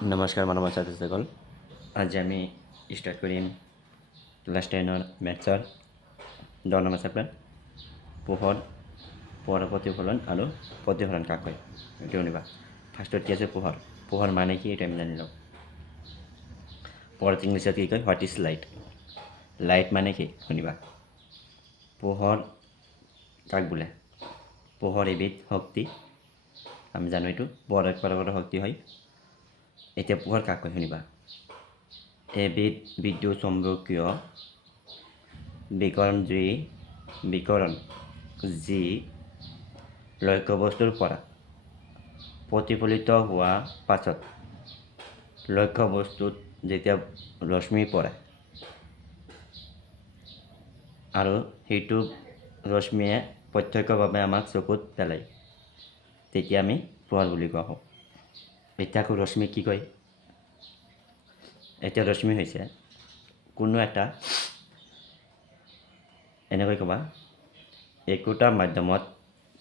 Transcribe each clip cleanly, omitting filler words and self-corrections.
নমস্কাৰ মানৱ ছাত্ৰীসকল, আজি আমি ষ্টাৰ্ট কৰিম ক্লাছ 10ৰ মেথছৰ 10 নম্বৰ চেপ্টাৰ পোহৰৰ প্ৰতিফলন আৰু প্ৰতিফলন কাক কয় এইটো শুনিবা। ফাৰ্ষ্টত কি আছে পোহৰ মানে কি এইটো আমি জানি লওঁ। পোহৰত ইংলিছত কি কয়, হোৱাট ইজ লাইট। লাইট মানে কি শুনিবা। পোহৰ কাক বোলে? পোহৰ এবিধ শক্তি, আমি জানো এইটো পোহৰ এক প্ৰকাৰৰ শক্তি হয়। এতিয়া পোহৰ কাক কয় শুনিবা। এবিধ বিদ্যুৎ চৌম্বকীয় বিকৰণ যি লক্ষ্যবস্তুৰ পৰা প্ৰতিফলিত হোৱা পাছত লক্ষ্যবস্তুত যেতিয়া ৰশ্মি পৰে আৰু সেইটো ৰশ্মিয়ে প্ৰত্যক্ষভাৱে আমাক চকুত পেলায়, তেতিয়া আমি পোহৰ বুলি কোৱা হওঁ। এতিয়া আকৌ ৰশ্মি কি কয়? এতিয়া ৰশ্মি হৈছে কোনো এটা এনেকৈ ক'বা, একোটা মাধ্যমত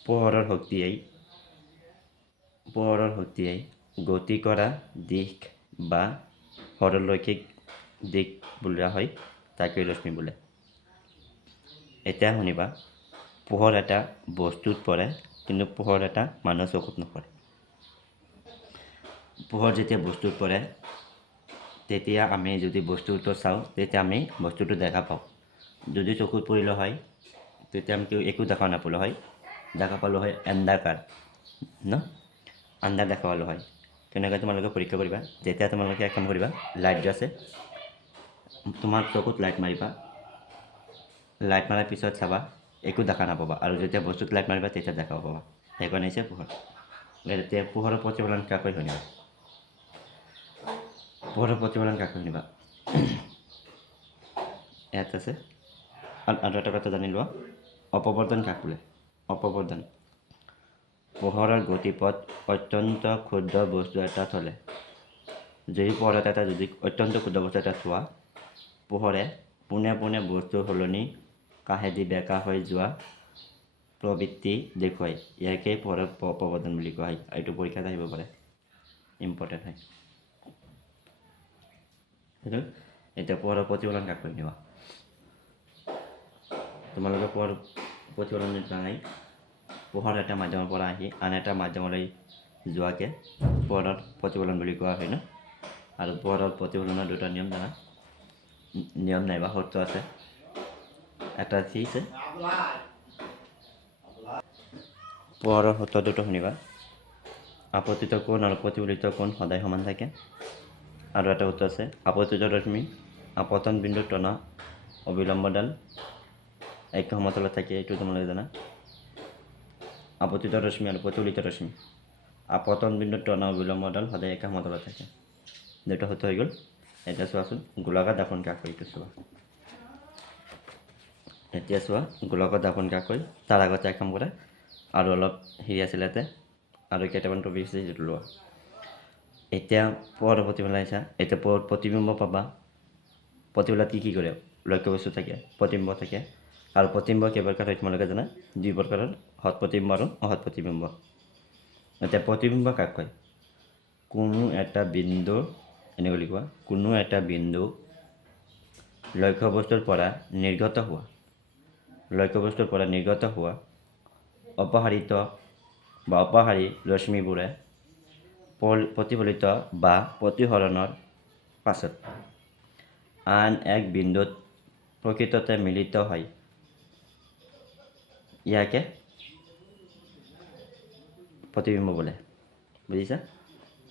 পোহৰৰ শক্তিয়ে গতি কৰা দিশ বা সৰলৰৈখিক দিশ বোলা হয়, তাকে ৰশ্মি বোলে। এতিয়া শুনিবা, পোহৰ এটা বস্তুত পৰে, কিন্তু পোহৰ এটা মানুহৰ চকুত নপৰে। পোহৰ যেতিয়া বস্তুত পৰে, তেতিয়া আমি যদি বস্তুটো চাওঁ, তেতিয়া আমি বস্তুটো দেখা পাওঁ। যদি চকুত পৰিলে হয়, তেতিয়া আমি একো দেখা নাপালোঁ হয়, দেখা পালোঁ হয় এন্ধাকাৰ আন্ধাৰ দেখা পালোঁ হয়। তেনেকৈ তোমালোকে পৰীক্ষা কৰিবা। যেতিয়া তোমালোকে এক কাম কৰিবা, লাইট যে আছে, তোমাৰ চকুত লাইট মাৰিবা, লাইট মাৰাৰ পিছত চাবা একো দেখা নাপাবা, আৰু যেতিয়া বস্তুত লাইট মাৰিবা তেতিয়া দেখা পাবা। সেইকাৰণে হৈছে পোহৰ। এতিয়া পোহৰৰ প্ৰতিফলন কাক কয় শুনিবা। পোহৰৰ প্ৰতিফলন কাক কয় শুনিবা। ইয়াত আছে আৰু এটা কথা জানি লোৱা, অপবৰ্ধন কাক বোলে। অপবৰ্ধন পোহৰৰ গতিপথ অত্যন্ত ক্ষুদ্ৰ বস্তু এটাত হ'লে, যদি পোহৰত যদি অত্যন্ত ক্ষুদ্ৰ বস্তু এটা থোৱা, পোহৰে পোনে পোনে বস্তুৰ সলনি কাষেদি বেঁকা হৈ যোৱা প্ৰবৃত্তি দেখুৱায়। ইয়াকে পোহৰৰ অপবৰ্ধন বুলি কোৱা হয়। এইটো পৰীক্ষাত আহিব পাৰে, ইম্পৰ্টেণ্ট হয়। এতিয়া পোহৰৰ প্ৰতিফলন কাক কয় শুনিবা। তোমালোকে পোহৰ প্ৰতিফলন জানাই, পোহৰ এটা মাধ্যমৰ পৰা আহি আন এটা মাধ্যমলৈ যোৱাকে পোহৰৰ প্ৰতিফলন বুলি কোৱা হয় ন। আৰু পোহৰৰ প্ৰতিফলনৰ দুটা নিয়ম জানা, নিয়ম নাইবা সূত্ৰ আছে। এটা কি আছে, পোহৰৰ সূত্ৰ দুটো শুনিবা। আপতিত কোণ আৰু প্ৰতিফলিত কোণ সদায় সমান থাকে। আৰু এটা সূত্ৰ আছে, আপতিত ৰশ্মি আপতন বিন্দুৰ টনা অবিলম্বডাল একে সমতলত থাকে। এইটো তোমালোকে জানা। আপতিত ৰশ্মি আৰু প্ৰতিফলিত ৰশ্মি আপতন বিন্দুৰ টনা অবিলম্বডাল সদায় একে সমতলত থাকে। দুটা সূত্ৰ হৈ গ'ল। এতিয়া চোৱাচোন, গোলাকাৰ দাপন কাক কয় এইটো চোৱা। এতিয়া চোৱা, গোলাকাৰ দাপন কাক কয়। তাৰ আগতে এক কাম কৰা, আৰু অলপ হেৰি আছিলে ইয়াতে, আৰু কেইটামান টপিক আছে সেইটো লোৱা। এতিয়া পোহৰৰ প্ৰতিফলন আহিছা, এতিয়া প্ৰতিবিম্ব পাবা। প্ৰতিফলনত কি কৰে? লক্ষ্যবস্তু থাকে, প্ৰতিবিম্ব থাকে। আৰু প্ৰতিবিম্ব কেইপ্ৰকাৰ হয় তোমালোকে জানা, দুই প্ৰকাৰৰ, সৎ প্ৰতিবিম্ব আৰু অসৎ প্ৰতিবিম্ব। এতিয়া প্ৰতিবিম্ব কাক কয়? কোনো এটা বিন্দু, এনেকৈ লিখিবা, কোনো এটা বিন্দু লক্ষ্যবস্তুৰ পৰা নিৰ্গত হোৱা অপহাৰী ৰশ্মিবোৰে প্ৰতিফলিত বা প্ৰতিসৰণৰ পাছত আন এক বিন্দুত প্ৰকৃততে মিলিত হয়। ইয়াকে প্ৰতিবিম্ব বোলে। বুজিছা?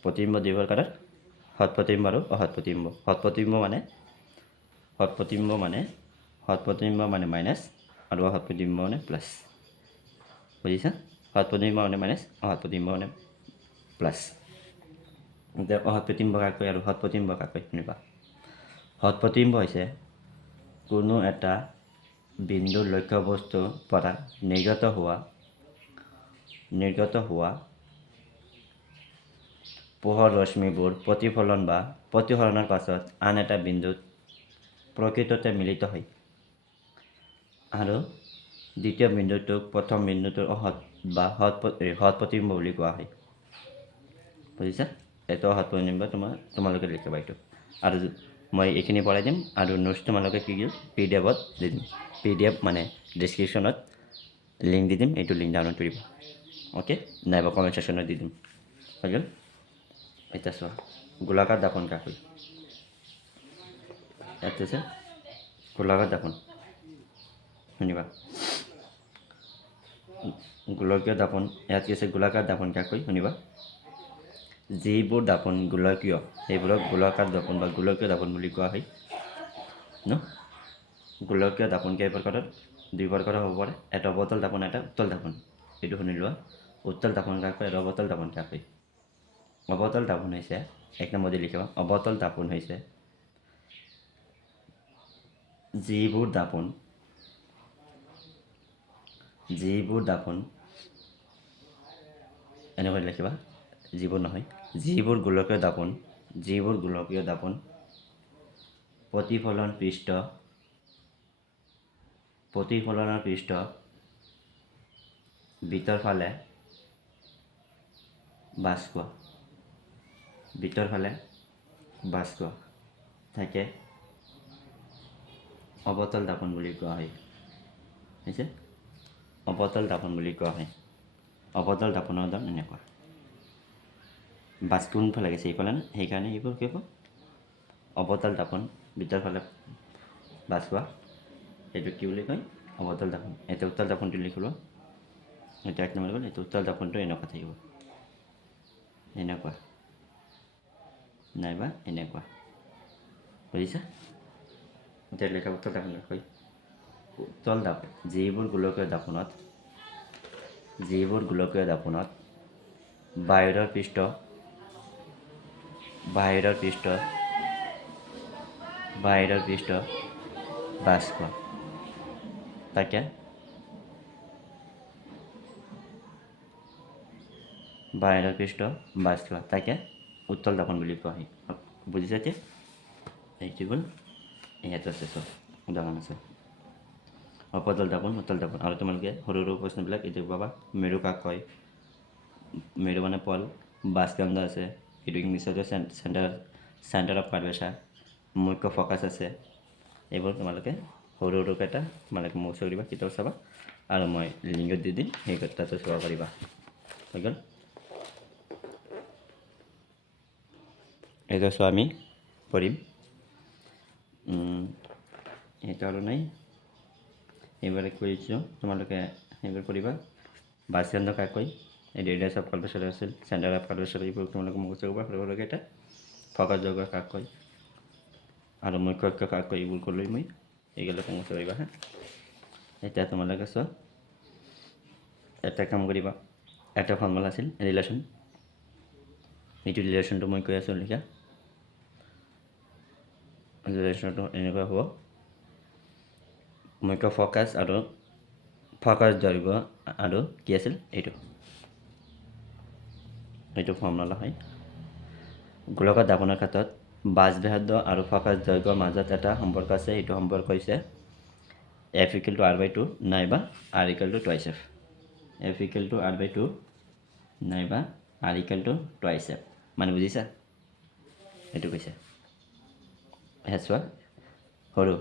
প্ৰতিবিম্ব দুই প্ৰকাৰৰ, সৎ প্ৰতিবিম্ব আৰু অসৎ প্ৰতিবিম্ব। সৎ প্ৰতিবিম্ব মানে মাইনাছ, আৰু অসৎ প্ৰতিবিম্ব মানে প্লাছ। বুজিছা? সৎ প্ৰতিবিম্ব মানে মাইনাছ, অসৎ প্ৰতিবিম্ব মানে প্লাছ। এতিয়া অসৎ প্ৰতিবিম্ব কাক কয় আৰু সৎ প্ৰতিবিম্ব কাক কয় শুনিবা। সৎ প্ৰতিবিম্ব হৈছে কোনো এটা বিন্দুৰ লক্ষ্যবস্তুৰ পৰা নিৰ্গত হোৱা পোহৰ ৰশ্মিবোৰ প্ৰতিফলন বা প্ৰতিসৰণৰ পাছত আন এটা বিন্দুত প্ৰকৃততে মিলিত হয়, আৰু দ্বিতীয় বিন্দুটোক প্ৰথম বিন্দুটোৰ অসৎ বা সৎ প্ৰতিবিম্ব বুলি কোৱা হয়। বুজিছা? এইটো অহাত পৰ্যন্ত তোমালোকে লিখিবা এইটো আৰু মই এইখিনি পঢ়াই দিম আৰু নোটছ তোমালোকে কি দিম PDF দি দিম PDF মানে ডিছক্ৰিপশ্যনত লিংক দি দিম এইটো লিংক ডাউনলোড কৰিবা অ'কে নাইবা কমেণ্ট ছেকশ্যনত দি দিম হৈ গ'ল এতিয়া চোৱা গোলাকাৰ দাপন কাক কয় ইয়াত আছে গোলাকাৰ দাপন শুনিবা গোলকীয় দাপন ইয়াত কি আছে গোলাকাৰ দাপন কাক কয় শুনিবা যিবোৰ দাপন গোলকীয় সেইবোৰক গোলাকাৰ দাপন বা গোলকীয় দাপন বুলি কোৱা হয় ন গোলকীয় দাপন কেই প্ৰকাৰৰ দুই প্ৰকাৰৰ হ'ব পাৰে এটা অৱতল দাপন এটা উত্তল দাপন এইটো শুনি লোৱা উত্তল দাপন কাক কয় আৰু অৱতল দাপন কাক কয় অৱতল দাপন হৈছে এক নম্বৰতে লিখিবা অৱতল দাপন হৈছে যিবোৰ দাপন এনেকৈ লিখিবা যিবোৰ নহয় যিবোৰ গোলকীয় দাপন প্ৰতিফলনৰ পৃষ্ঠ ভিতৰ ফালে বাছ কৰা থাকে অৱতল দাপন বুলি কোৱা হয় হৈছে অৱতল দাপন বুলি কোৱা হয় অৱতল দাপনৰ দাম এনেকুৱা বাছ কোনফালে গৈছে এইফালে না সেইকাৰণে এইবোৰ কি হ'ব অৱতল দাপন ভিতৰ ফালে বাছ কৰা এইটো কি বুলি কয় অৱতল দাপন এতিয়া উত্তল দাপনটো লিখিলোঁ এতিয়া এক নম্বৰ গ'ল এইটো উত্তল দাপনটো এনেকুৱা থাকিব এনেকুৱা নাইবা এনেকুৱা বুজিছা এতিয়া লিখা উত্তল দাপন কয় উত্তল দাপন যিবোৰ গোলকীয় দাপনত বাহিৰৰ পৃষ্ঠ বাছ কৰা তাকে উত্তল দাপন বুলি কোৱা হয় বুজিছা এতিয়া এইটো গ'ল ইয়াত আছে চব উদাহৰণ আছে অপতল দাপন উত্তল দাপন আৰু তোমালোকে সৰু সৰু প্ৰশ্নবিলাক এইটো পাবা মেৰু কাক কয় মেৰু মানে পল বাছকেন্দ্ৰ আছে এইটো ইংলিছত চেণ্টাৰ অফ কাৰ্ভেচাৰ মুখ্য ফ'কাছ আছে এইবোৰ তোমালোকে সৰু সৰুকেইটা তোমালোকে মুখস্থ কৰিবা কিতাপ চাবা আৰু মই লিংকত দি দিম সেই তাতে চাব পাৰিবা হৈ গ'ল এইটো চোৱা আমি পঢ়িম এইটো আৰু নাই এইবাৰে কৰিছোঁ তোমালোকে সেইবোৰ কৰিবা বাছকেন্দ্ৰ কাক কয় এই ৰেডিয়াছ অফ কাৰ্ভেচাৰ আছিল চেণ্টাৰ অফ কাৰ্ভেচাৰ এইবোৰ তোমালোকে মুখস্থ কৰিবা সৰু সৰুকেইটা ফ'কাছ জগৰ কাক কয় আৰু মুখ্য অক্ষ কাক কয় এইবোৰ ক'লোঁ মই এইবিলাকে মুখস্থ কৰিবা হা এতিয়া তোমালোকে চোৱা এটা কাম কৰিবা এটা ফৰ্মুলা আছিল ৰিলেশ্যন এইটো ৰিলেশ্যনটো মই কৈ আছোঁ লিখা ৰিলেশ্যনটো এনেকুৱা হ'ব মুখ্য ফ'কাছ আৰু ফ'কাছ দৈৰ্ঘ্য আৰু কি আছিল এইটো ফৰ্মুলা হয় গোলকৰ দাপনৰ ক্ষেত্ৰত বাছ ব্যাসাৰ্ধ আৰু ফ'কাছ দৈৰ্ঘ্যৰ মাজত এটা সম্পৰ্ক আছে এইটো সম্পৰ্ক হৈছে F=R/2 নাইবা R=2f F=R/2 নাইবা R=2f মানে বুজিছা এইটো কৈছে চোৱা সৰু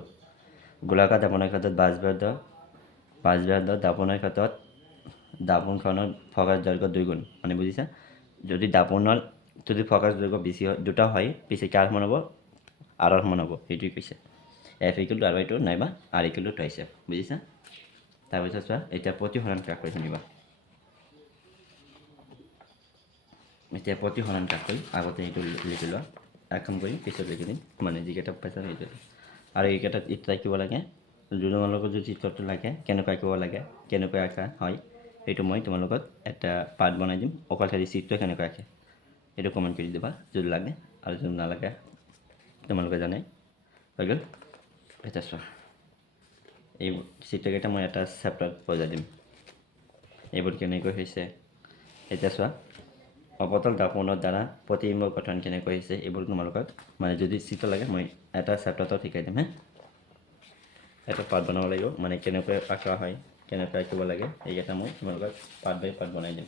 গোলাকাৰ দাপনৰ ক্ষেত্ৰত বাছ ব্যাসাৰ্ধ দাপনৰ ক্ষেত্ৰত দাপনখনৰ ফ'কাছ দৈৰ্ঘ্য 2 গুণ মানে বুজিছা যদি ফ'কাছ দৈৰ্ঘ্য বেছি হয় দুটা হয় পিছে কাৰ সমান হ'ব আৰৰ সমান হ'ব সেইটোৱে কৈছে F=R/2 নাইবা R=2f বুজিছা তাৰপিছত চোৱা এতিয়া প্ৰতিসৰণ কাক কয় শুনিবা এতিয়া প্ৰতিসৰণ কাক কয় আগতে এইটো লিখি লোৱা এক কাম কৰি পিছত লিখি দিম মানে যিকেইটা পাইছা সেইটো আৰু এইকেইটাত ইটো আঁকিব লাগে তোমালোকৰ যদি চিত্ৰটো লাগে কেনেকৈ আঁকিব লাগে কেনেকৈ আঁকা হয় সেইটো মই তোমালোকক এটা পাৰ্ট বনাই দিম অকল খালি চিত্ৰ কেনেকৈ আঁকে এইটো কমেণ্ট কৰি দিবা যদি লাগে আৰু যদি নালাগে তোমালোকে জানে হৈ গ'ল এতিয়া চোৱা এই চিত্ৰকেইটা মই এটা চেপ্টাৰত বুজাই দিম এইবোৰ কেনেকৈ হৈছে এতিয়া চোৱা অৱতল দাপনৰ দ্বাৰা প্ৰতিবিম্ব গঠন কেনেকৈ হৈছে এইবোৰ তোমালোকক মানে যদি চিত্ৰ লাগে মই এটা চেপ্টাৰত শিকাই দিম এটা পাৰ্ট বনাব লাগিব মানে কেনেকৈ আঁকা হয় কেনেকৈ আঁকিব লাগে এইকেইটা মই তোমালোকক পাৰ্ট বাই পাৰ্ট বনাই দিম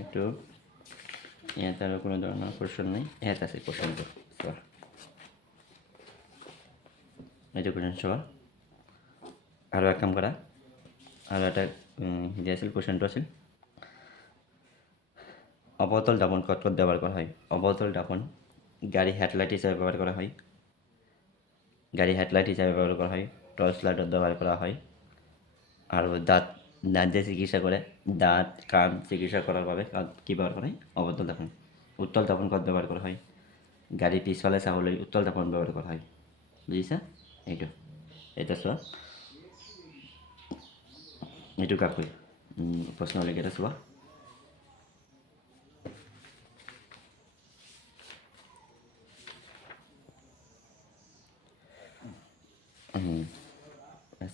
এইটো ইয়াত আৰু কোনো ধৰণৰ কুৱেশ্যন নাই, ইয়াত আছে কুৱেশ্যনটো চোৱা, এইটো কুৱেশ্যন চোৱা। আৰু এক কাম কৰা, আৰু এটা হেৰি আছিল, কুৱেশ্যনটো আছিল অবতল দাপন ক'ত ক'ত ব্যৱহাৰ কৰা হয়। অবতল দাপন গাড়ী হেডলাইট হিচাপে ব্যৱহাৰ কৰা হয়, গাড়ী হেডলাইট হিচাপে ব্যৱহাৰ কৰা হয়, টৰ্চ লাইটত ব্যৱহাৰ কৰা হয়, আৰু দাঁত যে চিকিৎসা কৰে, দাঁত কাণ চিকিৎসা কৰাৰ বাবে কি ব্যৱহাৰ কৰা হয়, অবতল দাপন। উত্তল দাপন ক'ত ব্যৱহাৰ কৰা হয়, গাড়ী পিছফালে চাবলৈ উত্তল দাপন ব্যৱহাৰ কৰা হয়, বুজিছা। এইটো এতিয়া চোৱা, এইটো কাকৈ প্ৰশ্নলৈকেটা চোৱা।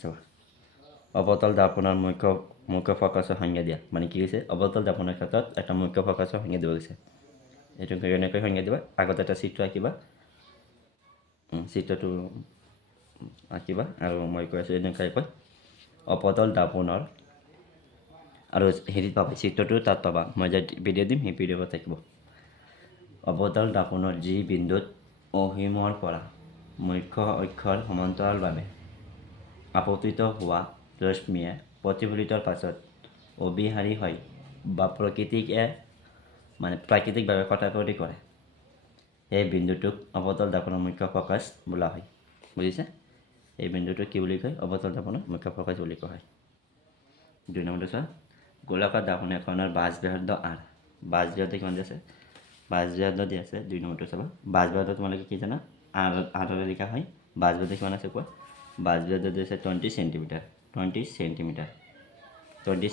চোৱা, অবতল দাপনৰ মুখ্য ফকাছৰ সংজ্ঞা দিয়া, মানে কি হৈছে, অবতল দাপনৰ ক্ষেত্ৰত এটা মুখ্য ফকাছৰ সংজ্ঞা দিব গৈছে। এইটো এনেকৈ সংজ্ঞা দিবা, আগতে এটা চিত্ৰ আঁকিবা, চিত্ৰটো আঁকিবা, আৰু মই কৈ আছোঁ এনেকৈ কয়, অবতল দাপনৰ, আৰু হেৰিত পাবা চিত্ৰটো, তাত পাবা, মই যে ভিডিঅ' দিম সেই ভিডিঅ'ত থাকিব। অবতল দাপনৰ যি বিন্দুত অসীমৰ পৰা মুখ্য অক্ষৰ সমান্তৰালভাৱে আপতিত হোৱা ৰশ্মিয়ে প্ৰতিফলিতৰ পাছত অবিহাৰী হয় বা প্ৰাকৃতিকভাৱে কটাকটি কৰে, সেই বিন্দুটোক অবতল দাপনৰ মুখ্য ফকাছ বোলা হয়, বুজিছে। এই বিন্দুটোক কি বুলি কয়, অবতল দাপনৰ মুখ্য ফকাছ বুলি কোৱা হয়। 2 নম্বৰটো চোৱা, গোলাকাৰ দাপন এখনৰ বাজব্যাসাৰ্ধ R, বাজব্যাসাৰ্ধ কিমান দি আছে, বাজব্যাসাৰ্ধ দি আছে 2 নম্বৰটো চাবা। বাজব্যাসাৰ্ধ তোমালোকে কি জানা, আৰে লিখা হয়, বাজব্যাসাৰ্ধ কিমান আছে কোৱা, বাজব্যাসাৰ্ধ দি আছে 20 চেণ্টিমিটাৰ, 20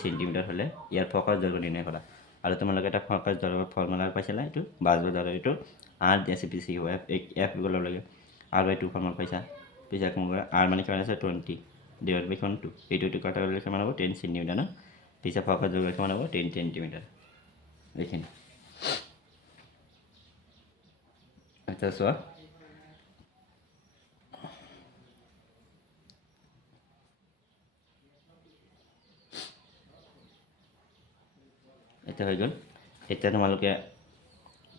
চেণ্টিমিটাৰ হ'লে ইয়াৰ ফকাছ দৈৰ্ঘ্য নিৰ্ণয় কৰা। আৰু তোমালোকে এটা ফকাছ দৈৰ্ঘ্যৰ ফৰ্মুলা পাইছিলা, এইটো বাজব্যাসাৰ্ধ, এইটো R দি আছে পিছি এফ ল'ব লাগে, আৰু এইটো ফৰ্মুলা পাইছা, পিছে কোন কৰা, R মানে কিমান আছে 20 ডিভাইড বাই 2, এইটো কাটা গ'লে কিমান হ'ব 10 চেণ্টিমিটাৰ ন, পিছে ফকাছ দৈৰ্ঘ্য কিমান হ'ব 10 চেণ্টিমিটাৰ, এইখিনি। এতিয়া চোৱা, এতিয়া হৈ গ'ল। এতিয়া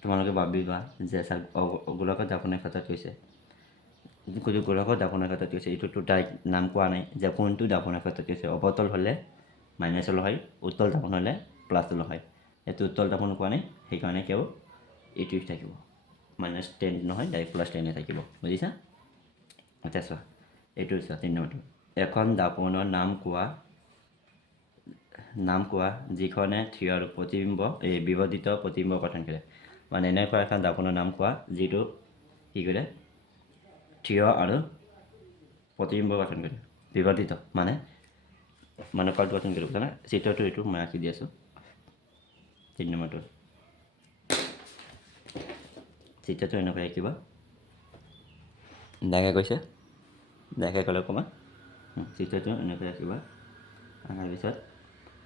তোমালোকে ভাবিবা যে গোলাকাৰ দাপনৰ ক্ষেত্ৰত কৈছে, গোলাকাৰ দাপনৰ ক্ষেত্ৰত কৈছে, এইটোতো ডাইৰেক্ট নাম কোৱা নাই যে কোনটো দাপনৰ ক্ষেত্ৰত কৈছে। অবতল হ'লে মাইনাছ লোৱা হয়, উত্তল দাপন হ'লে প্লাছ লোৱা হয়। এইটো উত্তল দাপন কোৱা নাই, সেইকাৰণে কেৱল এইটোৱে থাকিব, -10 নহয়, ডাইৰেক্ট +10 থাকিব, বুজিছা। এতিয়া চোৱা, এইটো চোৱা 3 নম্বৰটো, এখন দাপনৰ নাম কোৱা যিখনে থিয় আৰু বিবৰ্ধিত প্ৰতিবিম্ব গঠন কৰে, মানে এনেকুৱা এখন দাপনৰ নাম কোৱা যিটো কি কৰে, থিয় আৰু প্ৰতিবিম্ব গঠন কৰে, বিবৰ্ধিত মানে কাৰ্ড গঠন কৰিব জানা। চিত্ৰটো এইটো মই আঁকি দি আছোঁ, 3 নম্বৰটো চিত্ৰটো এনেকৈ আঁকিবা, দাগে কৈছে, দাগে ক'লে ক'বা, চিত্ৰটো এনেকৈ আঁকিবা, আঁকাৰ পিছত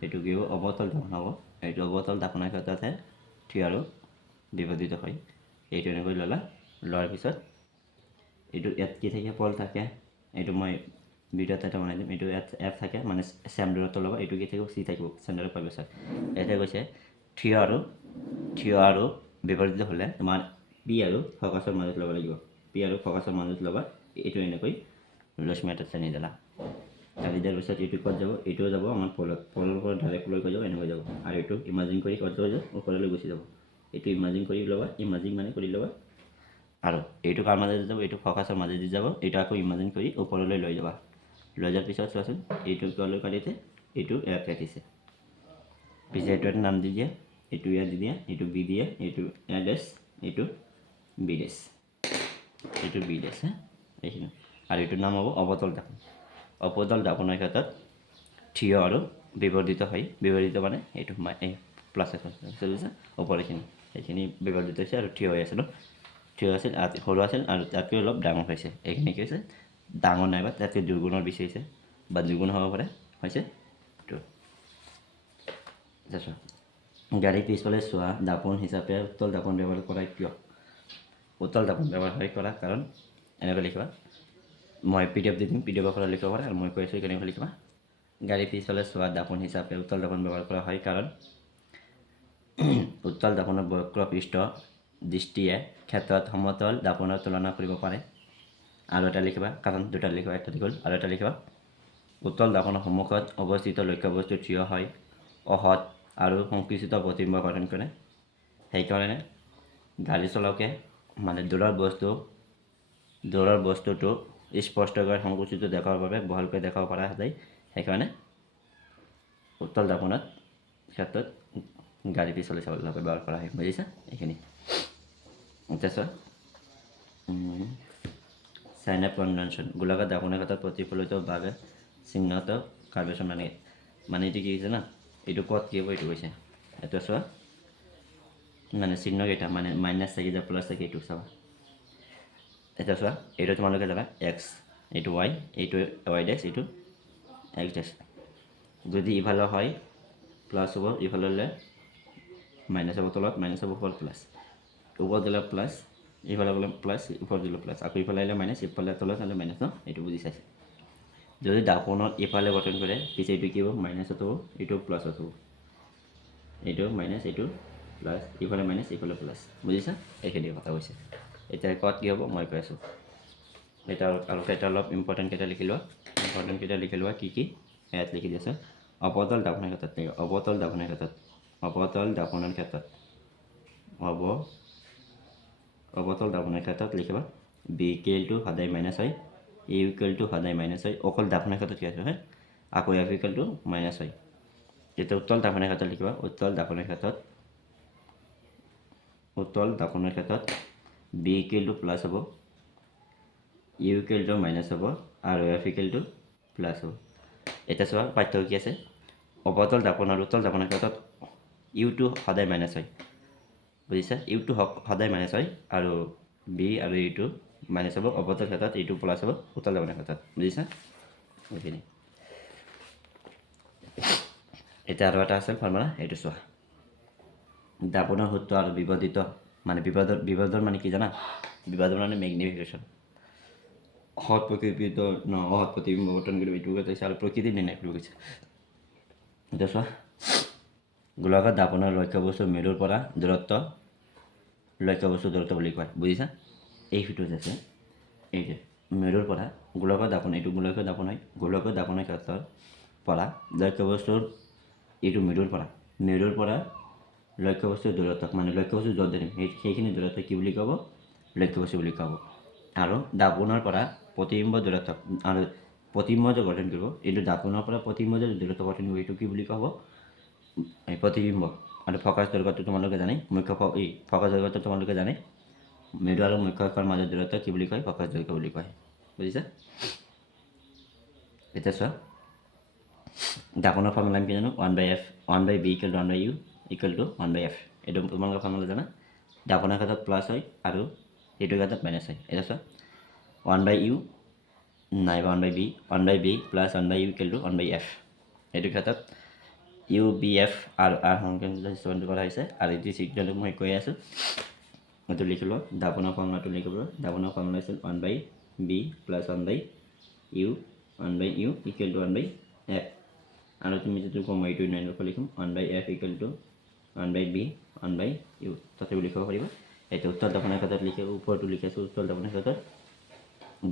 এইটো কি হ'ব, অবতল দাপন হ'ব। এইটো অবতল দাপনৰ ক্ষেত্ৰতহে থিয় আৰু বিবৰ্ধিত হয়। এইটো এনেকৈ ল'লা, লোৱাৰ পিছত এইটো ইয়াত কি থাকে, পল থাকে, এইটো মই ভিডিঅ'ত এটা বনাই দিম, এইটো ইয়াত এফ থাকে, মানে চেম দূৰত্ব ল'বা, এইটো কি থাকিব, চি থাকিব, চেণ্টাৰৰ পৰা পিছত। এতিয়া কৈছে থিয় আৰু বিবৰ্ধিত হ'লে তোমাৰ পি আৰু ফকাছৰ মাজত ল'ব লাগিব, পি আৰু ফকাছৰ মাজত ল'বা, এইটো এনেকৈ ৰশ্মি এটাত টানি দিলা, টানি দিয়াৰ পিছত এইটো ক'ত যাব, এইটোও যাব আমাৰ পলৰ পৰা ডাইৰেক্ট লৈ যাব, এনেকৈ যাব, আৰু এইটো ইমাজিন কৰি ক'ত যাব, ওপৰলৈ গুচি যাব। এইটো ইমাজিন কৰি ল'বা, ইমাজিন মানে কৰি ল'বা, আৰু এইটো কাৰ মাজেদি যাব, এইটো ফকাছৰ মাজেদি যাব, এইটো আকৌ ইমাজিন কৰি ওপৰলৈ লৈ যাবা। লৈ যোৱাৰ পিছত চোৱাচোন, এইটো তললৈ কাটিছে, এইটো ইয়াত কাটিছে, পিছে এইটো এটা নাম দি দিয়া, এইটো ইয়াত দি দিয়া, এইটো বি দিয়া, এইটো এ ডেছ, এইটো বি ডেছ, এইটো বি ডেছ, এইখিনি। আৰু এইটোৰ নাম হ'ব অবতল দাপন। অবতল দাপনৰ ক্ষেত্ৰত থিয় আৰু বিবৰ্ধিত হয়, বিবৰ্ধিত মানে এইটো এই প্লাছ এখন বুজিছা, ওপৰ এইখিনি বিবৰ্ধিত হৈছে আৰু থিয় হৈ আছে ন, থিয় আছিল, সৰু আছিল, আৰু তাতকৈ অলপ ডাঙৰ হৈছে, এইখিনি কি হৈছে, ডাঙৰ নাইবা তাতকৈ দুগুণৰ বেছি হৈছে, বা দুগুণ হ'ব পাৰে, হৈছে এইটো। গাড়ী পিছফালে চোৱা দাপন হিচাপে উত্তল দাপন ব্যৱহাৰ কৰা কিয়, উত্তল দাপন ব্যৱহাৰ কৰা কাৰণ এনেকৈ লিখিবা, মই PDF দি দিম, PDF পৰা লিখিব পাৰা, আৰু মই কৈ আছোঁ কেনেকৈ লিখিবা। গাড়ী পিছফালে চোৱা দাপন হিচাপে উত্তল দাপন ব্যৱহাৰ কৰা হয় কাৰণ উত্তল দাপনৰ বক্ৰ পৃষ্ঠ দৃষ্টিয়ে ক্ষেত্ৰত সমতল দাপনৰ তুলনা কৰিব পাৰে। আৰু এটা লিখিবা, কাৰণ দুটা লিখিবা, এটা গ'ল আৰু এটা লিখিবা। উত্তল দাপনৰ সন্মুখত অৱস্থিত লক্ষ্যবস্তু থিয় হয় অসৎ আৰু সংকুচিত প্ৰতিবিম্ব গঠন কৰে। সেইকাৰণে গাড়ী চালকে মানে দূৰৰ বস্তুটো স্পষ্টকৈ সংকুচিত দেখাবৰ বাবে বহলকৈ দেখাব পৰা যায়। সেইকাৰণে উত্তল দাপনত ক্ষেত্ৰত গাড়ী পিছলৈ চাবলৈ ব্যৱহাৰ কৰা হয়। বুজিছা এইখিনি? এতিয়া চোৱা, চাইন অফ কনভেনশ্যন গোলাকাৰ দাপনৰ ক্ষেত্ৰত প্ৰতিফলিতভাৱে চিহ্নিত কাৰ্বেশ্যন মানে এইটো কি হৈছে না, এইটো ক'ত কি হ'ব এইটো কৈছে। এতিয়া চোৱা মানে চিহ্নকেইটা মানে মাইনাছ থাকি যায়, প্লাছ থাকি, এইটো চাবা। এতিয়া চোৱা, এইটো তোমালোকে যাবা এক্স, এইটো ৱাই, এইটো ৱাই ডেছ, এইটো এক্স ডেছ। যদি ইফালে হয় প্লাছ হ'ব, ইফালে হ'লে মাইনাছ হ'ব, তলত মাইনাছ হ'ব, ওপৰত প্লাছ, ওপৰত দিলে প্লাছ, ইফালে গ'লে প্লাছ, ওপৰত দিলে প্লাছ, আকৌ ইফালে আহিলে মাইনাছ, ইফালে তলত হ'লে মাইনাছ ন, এইটো বুজি চাইছে। যদি দাপনত ইফালে গঠন কৰে পিছে এইটো কি হ'ব, মাইনাছত হ'ব, এইটো প্লাছত হ'ব, এইটো মাইনাছ, এইটো প্লাছ, ইফালে মাইনাছ, ইফালে প্লাছ। বুজিছা? এইখিনি কথা কৈছে। এতিয়া ক'ত কি হ'ব মই কৈ আছোঁ। এটা আৰু কেইটা অলপ ইম্পৰ্টেণ্ট কেইটা লিখি লোৱা, কি কি ইয়াত লিখি দিছে। অৱতল দাপনৰ ক্ষেত্ৰত অৱতল দাপনৰ ক্ষেত্ৰত অৱতল দাপনৰ ক্ষেত্ৰত লিখিবা বি ইকুৱেলটো সদায় মাইনাছ হয়, এ ইকুৱেলটো সদায় মাইনাছ হয়। অকল দাপনৰ ক্ষেত্ৰত কি আছে হয়, আকৌ এফ ইকুৱেলটো মাইনাছ হয়। এতিয়া উত্তল দাপনৰ ক্ষেত্ৰত লিখিবা, উত্তল দাপনৰ ক্ষেত্ৰত বি ইকুৱেলটো প্লাছ হ'ব, ইউ ইকুৱেলটো মাইনাছ হ'ব আৰু এফ ইকুৱেলটো প্লাছ হ'ব। এতিয়া চোৱা পাৰ্থক্য কি আছে। অৱতল দাপন আৰু উত্তল দাপনৰ ক্ষেত্ৰত ইউটো সদায় মাইনাছ হয়। বুজিছা? ইউটো সদায় মাইনাছ হয় আৰু বি আৰু ইউটো মাইনাছ হ'ব। অৱতল ক্ষেত্ৰত ইউটো প্লাছ হ'ব, উত্তল দাপনৰ ক্ষেত্ৰত। বুজিছা? এইখিনি। এতিয়া আৰু এটা আছে ফৰ্মুলা, এইটো চোৱা। দাপনৰ সূত্ৰ আৰু বিবৰ্ধিত মানে বিবৰ্ধন মানে কি জানা? বিবৰ্ধন মানে মেগনিফিকেশ্যন। অসৎ প্ৰতিবিম্ব গঠন কৰিব এইটো কৈছে আৰু প্ৰকৃতি নিৰ্ণয় কৰিব কৈছে। এতিয়া চোৱা, গোলাকাৰ দাপনৰ লক্ষ্যবস্তুৰ মেৰুৰ পৰা দূৰত্ব বুলি কয়। বুজিছা? এই ভিতৰত আছে এই যে মেৰুৰ পৰা গোলাকাৰ দাপন, এইটো গোলাকাৰ দাপন হয়। গোলাকাৰ দাপনৰ ক্ষেত্ৰৰ পৰা লক্ষ্যবস্তুৰ এইটো মেৰুৰ পৰা লক্ষ্যবস্তুৰ দূৰত্ব মানে লক্ষ্যবস্তু য'ত ধৰিম সেইখিনি দূৰত্ব কি বুলি ক'ব? লক্ষ্যবস্তু বুলি ক'ব। আৰু দাপনৰ পৰা প্ৰতিবিম্ব দূৰত্ব আৰু প্ৰতিবিম্ব যে গঠন কৰিব, এইটো দাপনৰ পৰা প্ৰতিবিম্ব যে দূৰত্ব গঠন কৰিব, এইটো কি বুলি ক'ব? এই প্ৰতিবিম্ব। আৰু ফকাছ দৈৰ্ঘ্যটো তোমালোকে জানে, ফকাছ দৈৰ্ঘ্যটো তোমালোকে জানে। মেৰু আৰু মুখ্য অক্ষৰ মাজৰ দূৰত্ব কি বুলি কয়? ফকাছ দৈৰ্ঘ্য বুলি কয়। বুজিছা? এতিয়া চোৱা, দাপনৰ ফৰ্মুলা আমি কি জানো? 1/f, 1/b = 1/u = 1/f। এইটো তোমালোকৰ ফৰ্মুলা জানা? দাপনৰ ক্ষেত্ৰত প্লাছ হয় আৰু এইটোৰ ক্ষেত্ৰত মাইনাছ হয়। এতিয়া চোৱা, 1/u নাইবা 1/b, 1/b + 1/u = 1/f। এইটোৰ ক্ষেত্ৰত ইউ বি এফ আৰু আৰ সংখ্যাটো হিচাপটো কৰা হৈছে আৰু এইটো চিত্ৰটো মই কৈ আছোঁ, এইটো লিখি লোৱা। দাপনৰ ফৰ্মুলাটো লিখিব। দাপনৰ ফৰ্মুলা আছিল 1/b + 1/u, 1/u = 1/f। আৰু তুমি যিটো কম এইটো 9 লিখিম, 1/f = 1/b, 1/u তথাপিও লিখিব পাৰিবা। এইটো উত্তল দাপনৰ ক্ষেত্ৰত লিখিব, ওপৰটো লিখিছোঁ উত্তল দাপনৰ ক্ষেত্ৰত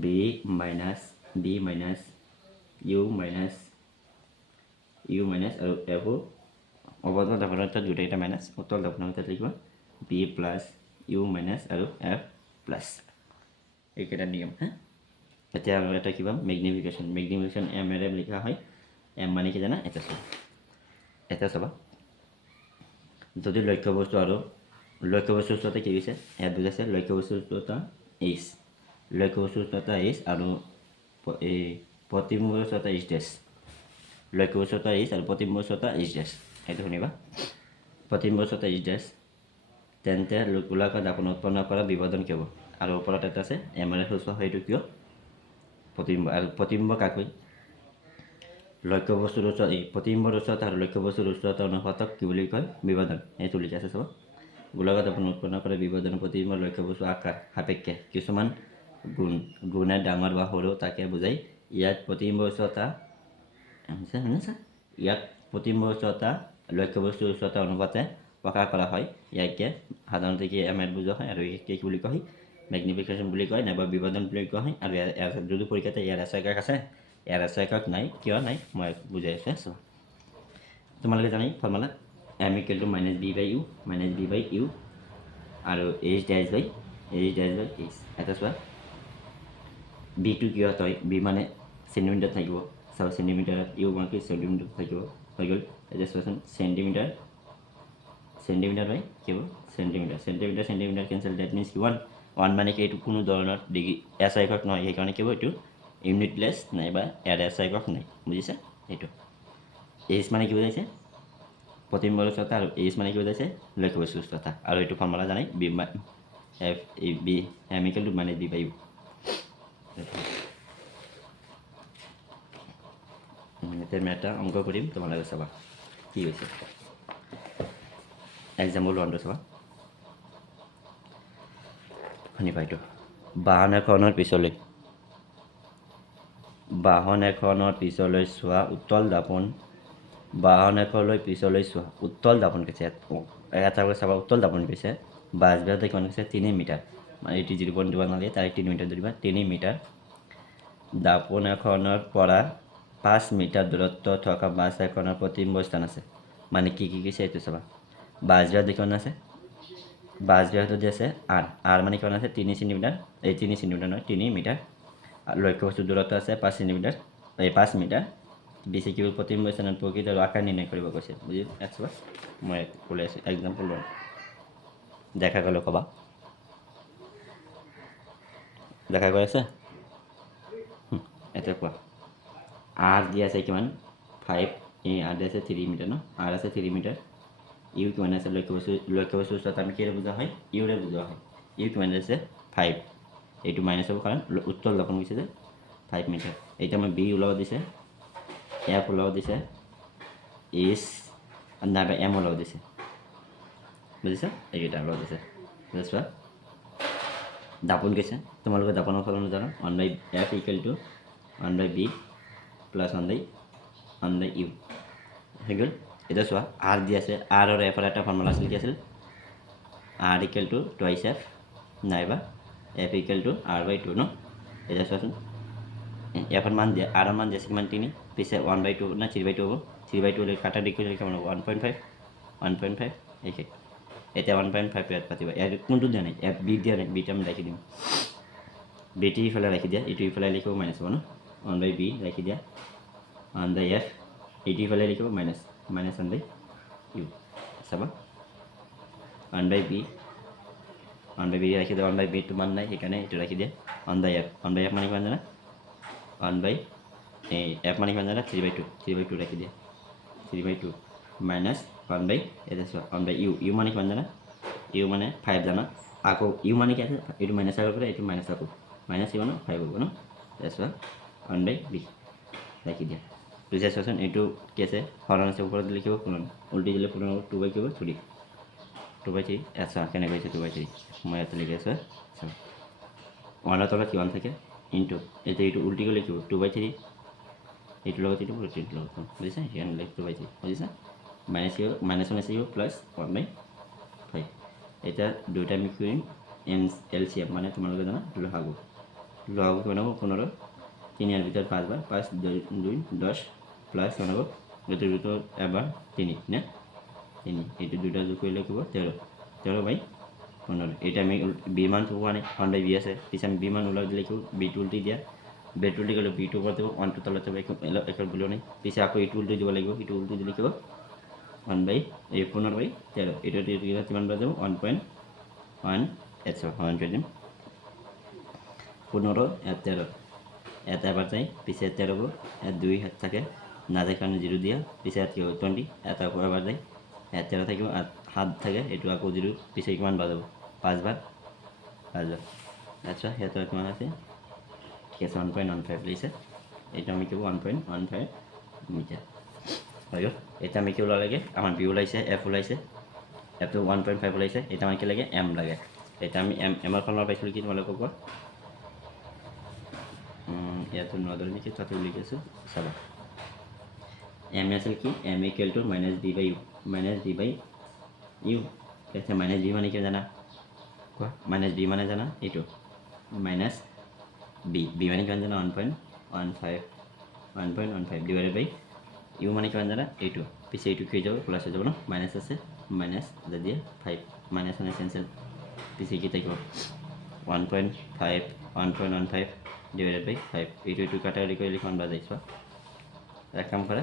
b - u আৰু f অৱতল দাপনৰ ক্ষেত্ৰত দুটাইটা মাইনাছ, উত্তল দাপনৰ ক্ষেত্ৰত লিখিবা b + u আৰু f প্লাছ। এইকেইটা নিয়ম হা। এতিয়া আৰু এটা কিবা মেগনিফিকেশ্যন এম এৰে লিখা হয়। এম মানে কি জানা? এটা চাবা, যদি লক্ষ্যবস্তুৰ ওচৰতে কি হৈছে ইয়াত বুজাইছে, লক্ষ্যবস্তুৰ উচ্চতা h, লক্ষ্যবস্তুৰ উচ্চতা h আৰু এই প্ৰতিবিম্বৰ উচ্চতা h ডেছ, লক্ষ্যবস্তুৰ উচ্চতা h আৰু প্ৰতিবিম্বৰ উচ্চতা h ডেছ। এইটো শুনিবা, প্ৰতিবিম্বৰ উচ্চতা h ডেছ, তেন্তে গোলাকাৰ দাপন উৎপন্ন কৰা বিবৰ্ধন কি হ'ব? আৰু ওপৰত এটা আছে এম এৰ সূত্ৰ, সেইটো কিয় প্ৰতিবিম্ব। আৰু প্ৰতিবিম্ব কাক কয়? লক্ষ্যবস্তুৰ উচ্চতা, প্ৰতিবিম্বৰ উচ্চতা আৰু লক্ষ্যবস্তুৰ উচ্চতা অনুপাতক কি বুলি কয়? বিবৰ্ধন। এইটো লিখি আছে চাব। গোলাকাৰ দাপন উৎপন্ন কৰা বিবৰ্ধন প্ৰতিবিম্বৰ লক্ষ্যবস্তুৰ আকাৰ সাপেক্ষে কিছুমান গুণে ডাঙৰ বা সৰু তাকে বুজায়। ইয়াত প্ৰতিবিম্বৰ উচ্চতা লক্ষ্যবস্তুৰ উচ্চতা অনুপাতে প্ৰকাশ কৰা হয় ইয়াকে সাধাৰণতে কি এম এড বুজোৱা হয় আৰু ইয়াকে কি বুলি কোৱা হয় মেগনিফিকেশ্যন বুলি কয় নাইবা বিভাজন বুলি কোৱা হয় আৰু ইয়াৰ যদি পৰীক্ষাতে ইয়াৰ এছ একক আছে ইয়াৰ এছ একক নাই কিয় নাই মই বুজাই আছোঁ তোমালোকে জানি formula m equal to minus b by u আৰু এইচ ডেছ বাই এইচ এটা চোৱা বিটো কিহত হয় বি মানে চেণ্টিমিটাৰত থাকিব চাব চেণ্টিমিটাৰত ইউ মানে কি চেণ্টিমিটাৰত থাকিব হৈ গ'ল এতিয়া চোৱাচোন চেণ্টিমিটাৰ বাই কি হ'ব চেণ্টিমিটাৰ কেঞ্চেল ডেট মিনছ কি ওৱান মানে কি এইটো কোনো ধৰণৰ ডিগ্ৰী এছ আই একক নহয় সেইকাৰণে কি হ'ব এইটো ইউনিটলেছ নাইবা ইয়াৰ এছ আই একক নাই বুজিছে এইটো এইচ মানে কি বুজাইছে প্ৰতিবিম্ব উচ্চতা আৰু এইচ মানে কি বুজাইছে লক্ষ্যবস্তু উচ্চতা আৰু এইটো ফৰ্মুলা জানাই b f b m equal to minus b by u এতিয়া আমি এটা অংক কৰিম তোমালোকে চাবা কি হৈছে এক্সাম্পল 1টো চাবা শুনি পাইতো বাহন এখনৰ পিছলৈ চোৱা উত্তল দাপন বাহন এখনলৈ পিছলৈ চোৱা উত্তল দাপন কৈছে এটা কৰি চাবা উত্তল দাপন কৈছে বাছ বেয়াতে কিমান কৈছে 3 মিটাৰ মানে 80.1 দিব নালাগে তাই 3 মিটাৰ ধৰিবা 3 মিটাৰ দাপন এখনৰ পৰা 5 মিটাৰ দূৰত্ব থকা বাছ এখনৰ প্ৰতিবিম্ব স্থান আছে মানে কি কৈছে এইটো চাবা বাছ বেয়া কিমান আছে বাছ বেয়াটো দি আছে আৰ মানে কিমান আছে 3 চেণ্টিমিটাৰ এই 3 চেণ্টিমিটাৰ নহয় 3 মিটাৰ আৰু লক্ষ্যবস্তুৰ দূৰত্ব আছে 5 চেণ্টিমিটাৰ এই 5 মিটাৰ বেছি কি প্ৰতিবিম্ব স্থানত প্ৰকৃত আৰু আকাৰ নিৰ্ণয় কৰিব কৈছে বুজি আছোঁ মই কৈ আছোঁ এক্সাম্পল দেখা গ'লে ক'বা দেখা গৈ আছে এতিয়া কোৱা আৰ দি আছে কিমান 5 এই আৰ দি আছে 3 মিটাৰ ন আৰ আছে 3 মিটাৰ ইউ কিমান আছে লক্ষ্যবস্তু উচ্চতা আমি কিৰে বুজোৱা হয় ইউৰে বুজোৱা হয় ইউ কিমান আছে 5 এইটো মাইনাছ হ'ব কাৰণ উত্তল দাপন গৈছে যে 5 মিটাৰ এতিয়া মই বি ওলাব দিছে এফ ওলাব দিছে এইচ নাইবা এম ওলাব দিছে বুজিছা এইকেইটা ওলাব দিছে চোৱা দাপন কৈছে তোমালোকে দাপনৰ ফলন জানো 1/f equal to 1/b plus 1/u হৈ গ'ল এতিয়া চোৱা আৰ দি আছে আৰ আৰু এফৰ এটা ফৰ্মুলা আছিল কি আছিল R equal to twice F নাইবা এফ ইকুৱেল টু r/2 ন এতিয়া চোৱাচোন এফৰ মান দিয়ে আৰৰ মান দিছে কিমান 3 পিছে 1/2 না 3/2 হ'ব 3/2 লৈ কাটা দি কৰিলে কিমান হ'ব 1.5 একে এতিয়া 1.5 ইয়াত পাতিবা ইয়াত কোনটো দিয়া নাই এফ বি দিয়া নাই বিটা আমি ৰাখি দিম বিটি ইফালে ৰাখি দিয়া ইটো ইফালে লিখিব মাইনাছ হ'ব ন 1/b ৰাখি দিয়া 1/f ইটো ইফালে লিখিব মাইনাছ 1/u চাবা 1/b ৰাখি দিয়া 1/b টো মান নাই সেইকাৰণে এইটো ৰাখি দিয়া 1/f মানে কিমান জানা 1/f মানে কিমান জানা 3/2 ৰাখি দিয়া 3/2 মাইনাছ 1/, এতিয়া চোৱা 1/u মানে কিমান জানা ইউ মানে 5 জানা আকৌ ইউ মানে কি আছে এইটো মাইনাছ আগৰ পৰা এইটো মাইনাছ আকৌ মাইনাছ ইউ ন 5 হ'ব ন এতিয়া চোৱা 1/b ৰাখি দিয়া বুজিছা চোৱাচোন এইটো কি আছে হৰণ আছে ওপৰত লিখিব পুনৰ উল্টি দিলে পুনৰ 2/3 2/3 আচ্ছা কেনেকৈ হৈছে 2/3 মই ইয়াতে লিখি আছোঁ চাওঁ 1ৰ তলত কিমান থাকে ইনটু এতিয়া এইটো উল্টি কৰি লিখিব 2/3 এইটোৰ লগত এইটো এইটোৰ লগত বুজিছা সেইকাৰণে লিখি 2/3 বুজিছা মাইনাছ প্লাছ 1/5 এতিয়া দুয়োটা মিক্স কৰিম LCM মানে তোমালোকে জানা লসাগু কিমান হ'ব 15 3 ইয়াৰ ভিতৰত 5 বাৰ 5 2 10 প্লাছ কিমান হ'ব এইটোৰ ভিতৰত এবাৰ 3 নে 3 এইটো দুটা যোগ কৰিলে কি হ'ব 13/15 এইটা আমি বি মান পোৱা নাই 1/b আছে পিছে আমি বি মান ওলাই দিলে কি বিটো উল্টি দিয়া বেটো উল্টি গ'লে বিটো ওপৰত দিব 1 টো তলত যাব একো বুলিও নাই পিছে আকৌ এইটো উল্টি দিব লাগিব এইটো উল্টি দিলে কি হ'ব 15/13 এইটো কিমান বাৰ যাব 1.1 আচ্ছা 1 15 13 এটা এবাৰ যায় পিছে 13 হ'ব ইয়াত 2 হাত থাকে নাযায় কাৰণে 0 দিয়া পিছে ইয়াত কি হ'ব 20 এটা আকৌ এবাৰ যায় ইয়াত 13 থাকিব 7 থাকে এইটো আকৌ 0 পিছে কিমান বাৰ যাব 5 বাৰ আচ্ছা সিহঁতৰ কিমান আছে ঠিক আছে 1.15 লৈছে এইটো আমি কি হ'ব 1.15 মিটাৰ হৈ গ'ল এতিয়া আমি কি ওলালেগে আমাৰ বি ওলাইছে এফ ওলাইছে এফটো 1.5 ওলাইছে এতিয়া আমাক কি লাগে এম লাগে এতিয়া আমি এমৰ ফৰ্মুলা পাইছিলোঁ কি তোমালোকক কোৱা ইয়াতো নদৰ নেকি তাতে লিখি আছোঁ চাবা এম আছিল কি m equal to -b/u u এতিয়া মাইনাছ বি মানে কি জানা কোৱা মাইনাছ বি মানে জানা এইটো মাইনাছ বি মানে কিমান জানা 1.15 ডিভাইডেড বাই ইউ মানে কিমান জানা এইটো পিছে এইটো কি হৈ যাব প্লাছ হৈ যাব ন মাইনাছ আছে মাইনাছ দিয়ে 5 মাইনাছ মানে কেঞ্চেল পিছে কি থাকিব 1.15 ডিভাইডেড বাই 5 এইটো কাটাকাটি কৰিলে কিমান বাজে চোৱা এক কাম কৰা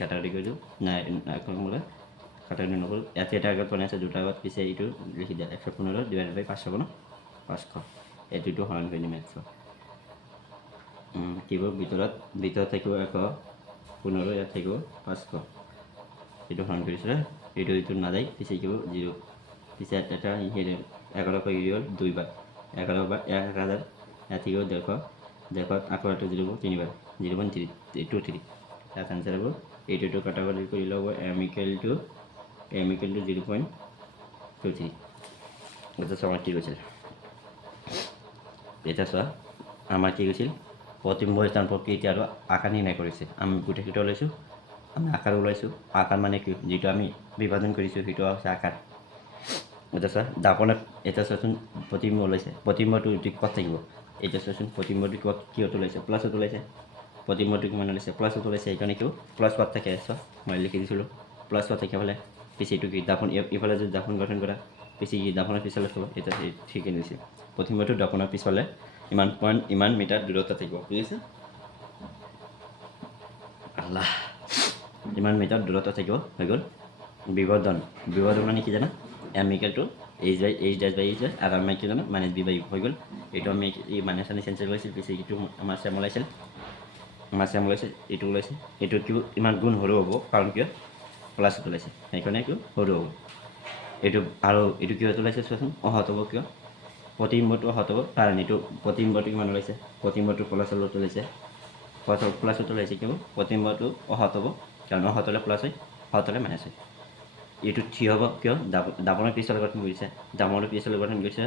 কাটাকাটি কৰি দিওঁ নাই বোলে কাটাকাটি নকৰোঁ ইয়াতে এটা আগত বনাইছে দুটা আগত পিছে এইটো লিখি দিয়া 115 ডিভাইডেড বাই 500 হ'ব ন 500 এইটো হৰণ কৰি দিম 100 কি হ'ব ভিতৰত থাকিব 115 ইয়াত থাকিব 500 এইটো হৰণ কৰিছোঁ এইটো নাযায় পিছে কি হ'ব 0 পিছে এটা 11 কৰি গ'ল 2 বাৰ 11 বাৰ 1000 ইয়াত থাকিব 150 আকৌ এটা 0 হ'ব 3 বাৰ 0.3 তাত আনচাৰ হ'ব এইটো কাটাকাটি কৰি ল'ব m equal to 0.23 এটা চোৱা কি কৈছিল এটা চোৱা আমাৰ কি কৈছিল প্ৰতিম্ব স্থান প্ৰকৃতি আৰু আকাৰ নিৰ্ণয় কৰিছে আমি গোটেইকেইটা ওলাইছোঁ আমি আকাৰ ওলাইছোঁ আকাৰ মানে কি যিটো আমি বিভাজন কৰিছোঁ সেইটো হৈছে আকাৰ এটা চোৱা দাপনত এটা চোৱাচোন প্ৰতিম্ব ওলাইছে প্ৰতিম্বটো ক'ত থাকিব এতিয়া চোৱাচোন প্ৰতিম্বটো কিহত ওলাইছে প্লাছত ওলাইছে প্ৰতিম্বটো কিমান ওলাইছে প্লাছত ওলাইছে সেইকাৰণে কিয় প্লাছ পাত থাকে চোৱা মই লিখি দিছিলোঁ প্লাছ পাত থাকে ফালে পিছে এইটো কি দাপন ইফালে যদি দাপন গঠন কৰা পিছে কি দাপনৰ পিছলৈ থ'ব এটা ঠিকেই দিছে প্ৰতিম্বটো দাপনৰ পিছলৈ ইমান মিটাৰ দূৰত্ব থাকিব বুজিছে আল্লাহ ইমান মিটাৰ দূৰত্ব থাকিব হৈ গ'ল বিবৰ্ধন মানে কি জানা m equal to h dash by h dash আৰু আমি কি জানো মাইনাছ b by u হৈ গ'ল এইটো আমি এই মাইনাছ আনি চেঞ্জ কৰিছিল পিছে এইটো আমাৰ চেম ওলাইছিল এইটো ওলাইছে এইটো কি ইমান গুণ সৰু হ'ব কাৰণ কিয় প্লাছত ওলাইছে সেইকাৰণে কিয় সৰু হ'ব এইটো আৰু এইটো কিহত ওলাইছে চোৱাচোন অহত হ'ব কিয় প্ৰতিম্বটো অহত হ'ব কাৰণ এইটো প্ৰতিম্বটো কিমান ওলাইছে প্ৰতিম্বটো প্লাছত ওলাইছে প্লাছত ওলাইছে কিয় প্ৰতিম্বটো অহত হ'ব কাৰণ অহত হ'লে প্লাছ হয় অহত হ'লে মাইনাছ হয় এইটো থ্ৰী হ'ব কিয় দাপনৰ পিছলৈ গঠন কৰিছে দাপনৰ পিছলৈ গঠন কৰিছে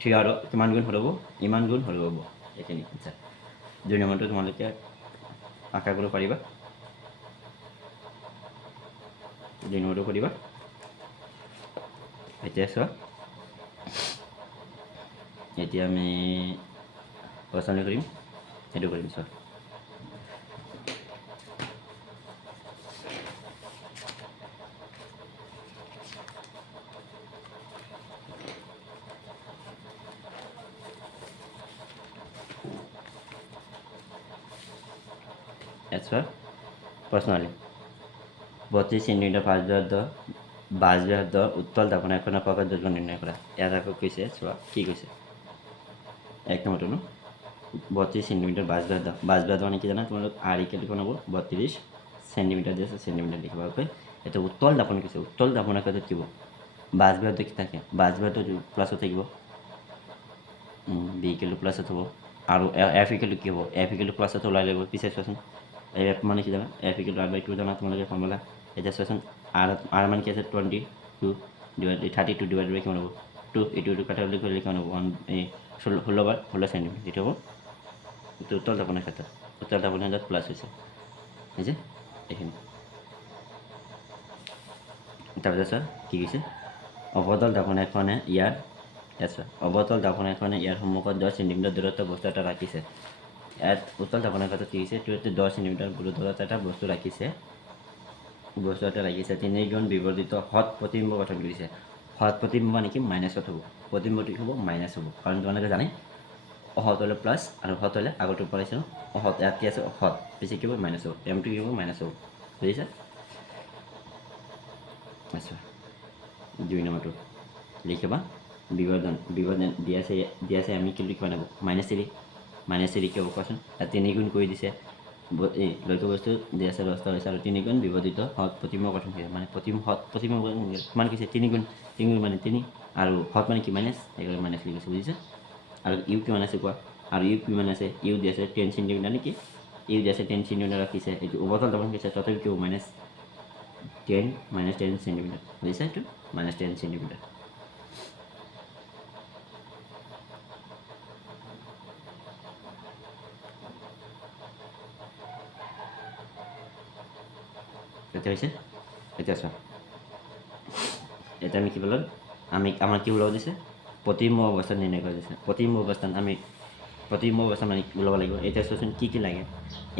থ্ৰী আৰু কিমান গুণ সৰু হ'ব ইমান গুণ সৰু হ'ব এইখিনি আচ্ছা 2 নম্বৰটো তোমালোকে আশা কৰিব পাৰিবা 2 নম্বৰটো কৰিবা এতিয়া চোৱা এতিয়া আমি পচন্দ কৰিম সেইটো কৰিম চোৱা এছৰ প্ৰশ্নাৱলী 32 সেন্টিমিটাৰ বাজব্যাহত উত্তল দাপনৰ এখনৰ প্ৰকাশ দৈৰ্ঘ্য নিৰ্ণয় কৰা ইয়াত আকৌ কৈছে চোৱা কি কৈছে এক নম্বৰটো ন 32 সেন্টিমিটাৰ বাজব্যাহত মানে কি জানা তোমালোক r equal to কিমান হ'ব 32 সেন্টিমিটাৰ দি আছে সেন্টিমিটাৰ লিখিব আকৌ এটা উত্তল দাপন কৈছে উত্তল দাপনৰ ক্ষেত্ৰত কি হ'ব বাজব্যাহত কি থাকে বাজব্যাহত প্লাছত থাকিব b equal to প্লাছত হ'ব আৰু f equal to কি হ'ব f equal to প্লাছত ওলাই ল'ব পিছে চোৱাচোন f মানে কি জানা f equal to r by 2 জানা তোমালোকে ফৰ্মুলা এতিয়া চোৱাচোন r মানে কি আছে 22 32 ডিভাইড বাই কিমান হ'ব 2 এইটো কাটাকাটি কৰিলে কিমান হ'ব 16 বাৰ 16 সেন্টিমিটাৰ এইটো হ'ব এইটো উত্তল দাপনৰ ক্ষেত্ৰত উত্তল দাপনৰ ক্ষেত্ৰত প্লাছ হৈছে এইখিনি তাৰপিছত চোৱা কি কৈছে অৱতল দাপন এখনে ইয়াৰ অৱতল দাপন এখনে ইয়াৰ সন্মুখত 10 সেন্টিমিটাৰ দূৰত্ব বস্তু এটা ৰাখিছে ইয়াত উত্তল দাপনৰ ক্ষেত্ৰত কি হৈছে 10 সেন্টিমিটাৰ দূৰত্বত এটা বস্তু এটা ৰাখিছে 3 গুণ বিবৰ্ধিত হৎ প্ৰতিবিম্ব গঠন কৰিছে হৎ প্ৰতিবিম্ব মানে কি মাইনাছত হ'ব প্ৰতিবিম্বটো কি হ'ব মাইনাছ হ'ব কাৰণ তোমালোকে জানে অহত হ'লে প্লাছ আৰু হৎ হ'লে আগতে পঢ়াইছোঁ অহত ইয়াত কি আছে হৎ পিছে কি হ'ব মাইনাছ হ'ব এমটো কি হ'ব মাইনাছ হ'ব বুজিছা আচ্ছা 2 নম্বৰটো লিখিবা বিবৰ্ধন দিয়া আছে আমি কি কিমান হ'ব মাইনাছ 3 কি হ'ব কোৱাচোন তাত 3 গুণ কৰি দিছে এই লক্ষ্য বস্তু দিয়া আছে 10টা হৈছে আৰু 3 গুণ বিবৰ্ধিত হৎ প্ৰতিবিম্ব গঠন কৰিছে মানে প্ৰতিবিম্ব কিমান কৈছে 3 গুণ মানে 3 আৰু হৎ মানে কি মাইনাছ সেইকাৰণে মাইনাছ লিখিছে বুজিছে আৰু ইউ কিমান আছে কোৱা আৰু ইউ কিমান আছে ইউ দিয়া আছে 10 সেন্টিমিটাৰ নেকি ইউ দিয়া আছে 10 সেন্টিমিটাৰ ৰাখিছে এইটো অৱতল দাপন কৰিছে তথাপি কিয় -10 সেন্টিমিটাৰ বুজিছা এইটো -10 সেন্টিমিটাৰ এতিয়া হৈছে এতিয়া চোৱা এতিয়া আমি কি বললাম আমার কি ওলাব দিছে প্রতিম অবস্থান নির্ণয় করে দিছে প্রতিম অবস্থান আমি প্রতিম অবস্থান মানে ওলাব লাগিব এতিয়া চোৱাচোন কি লাগে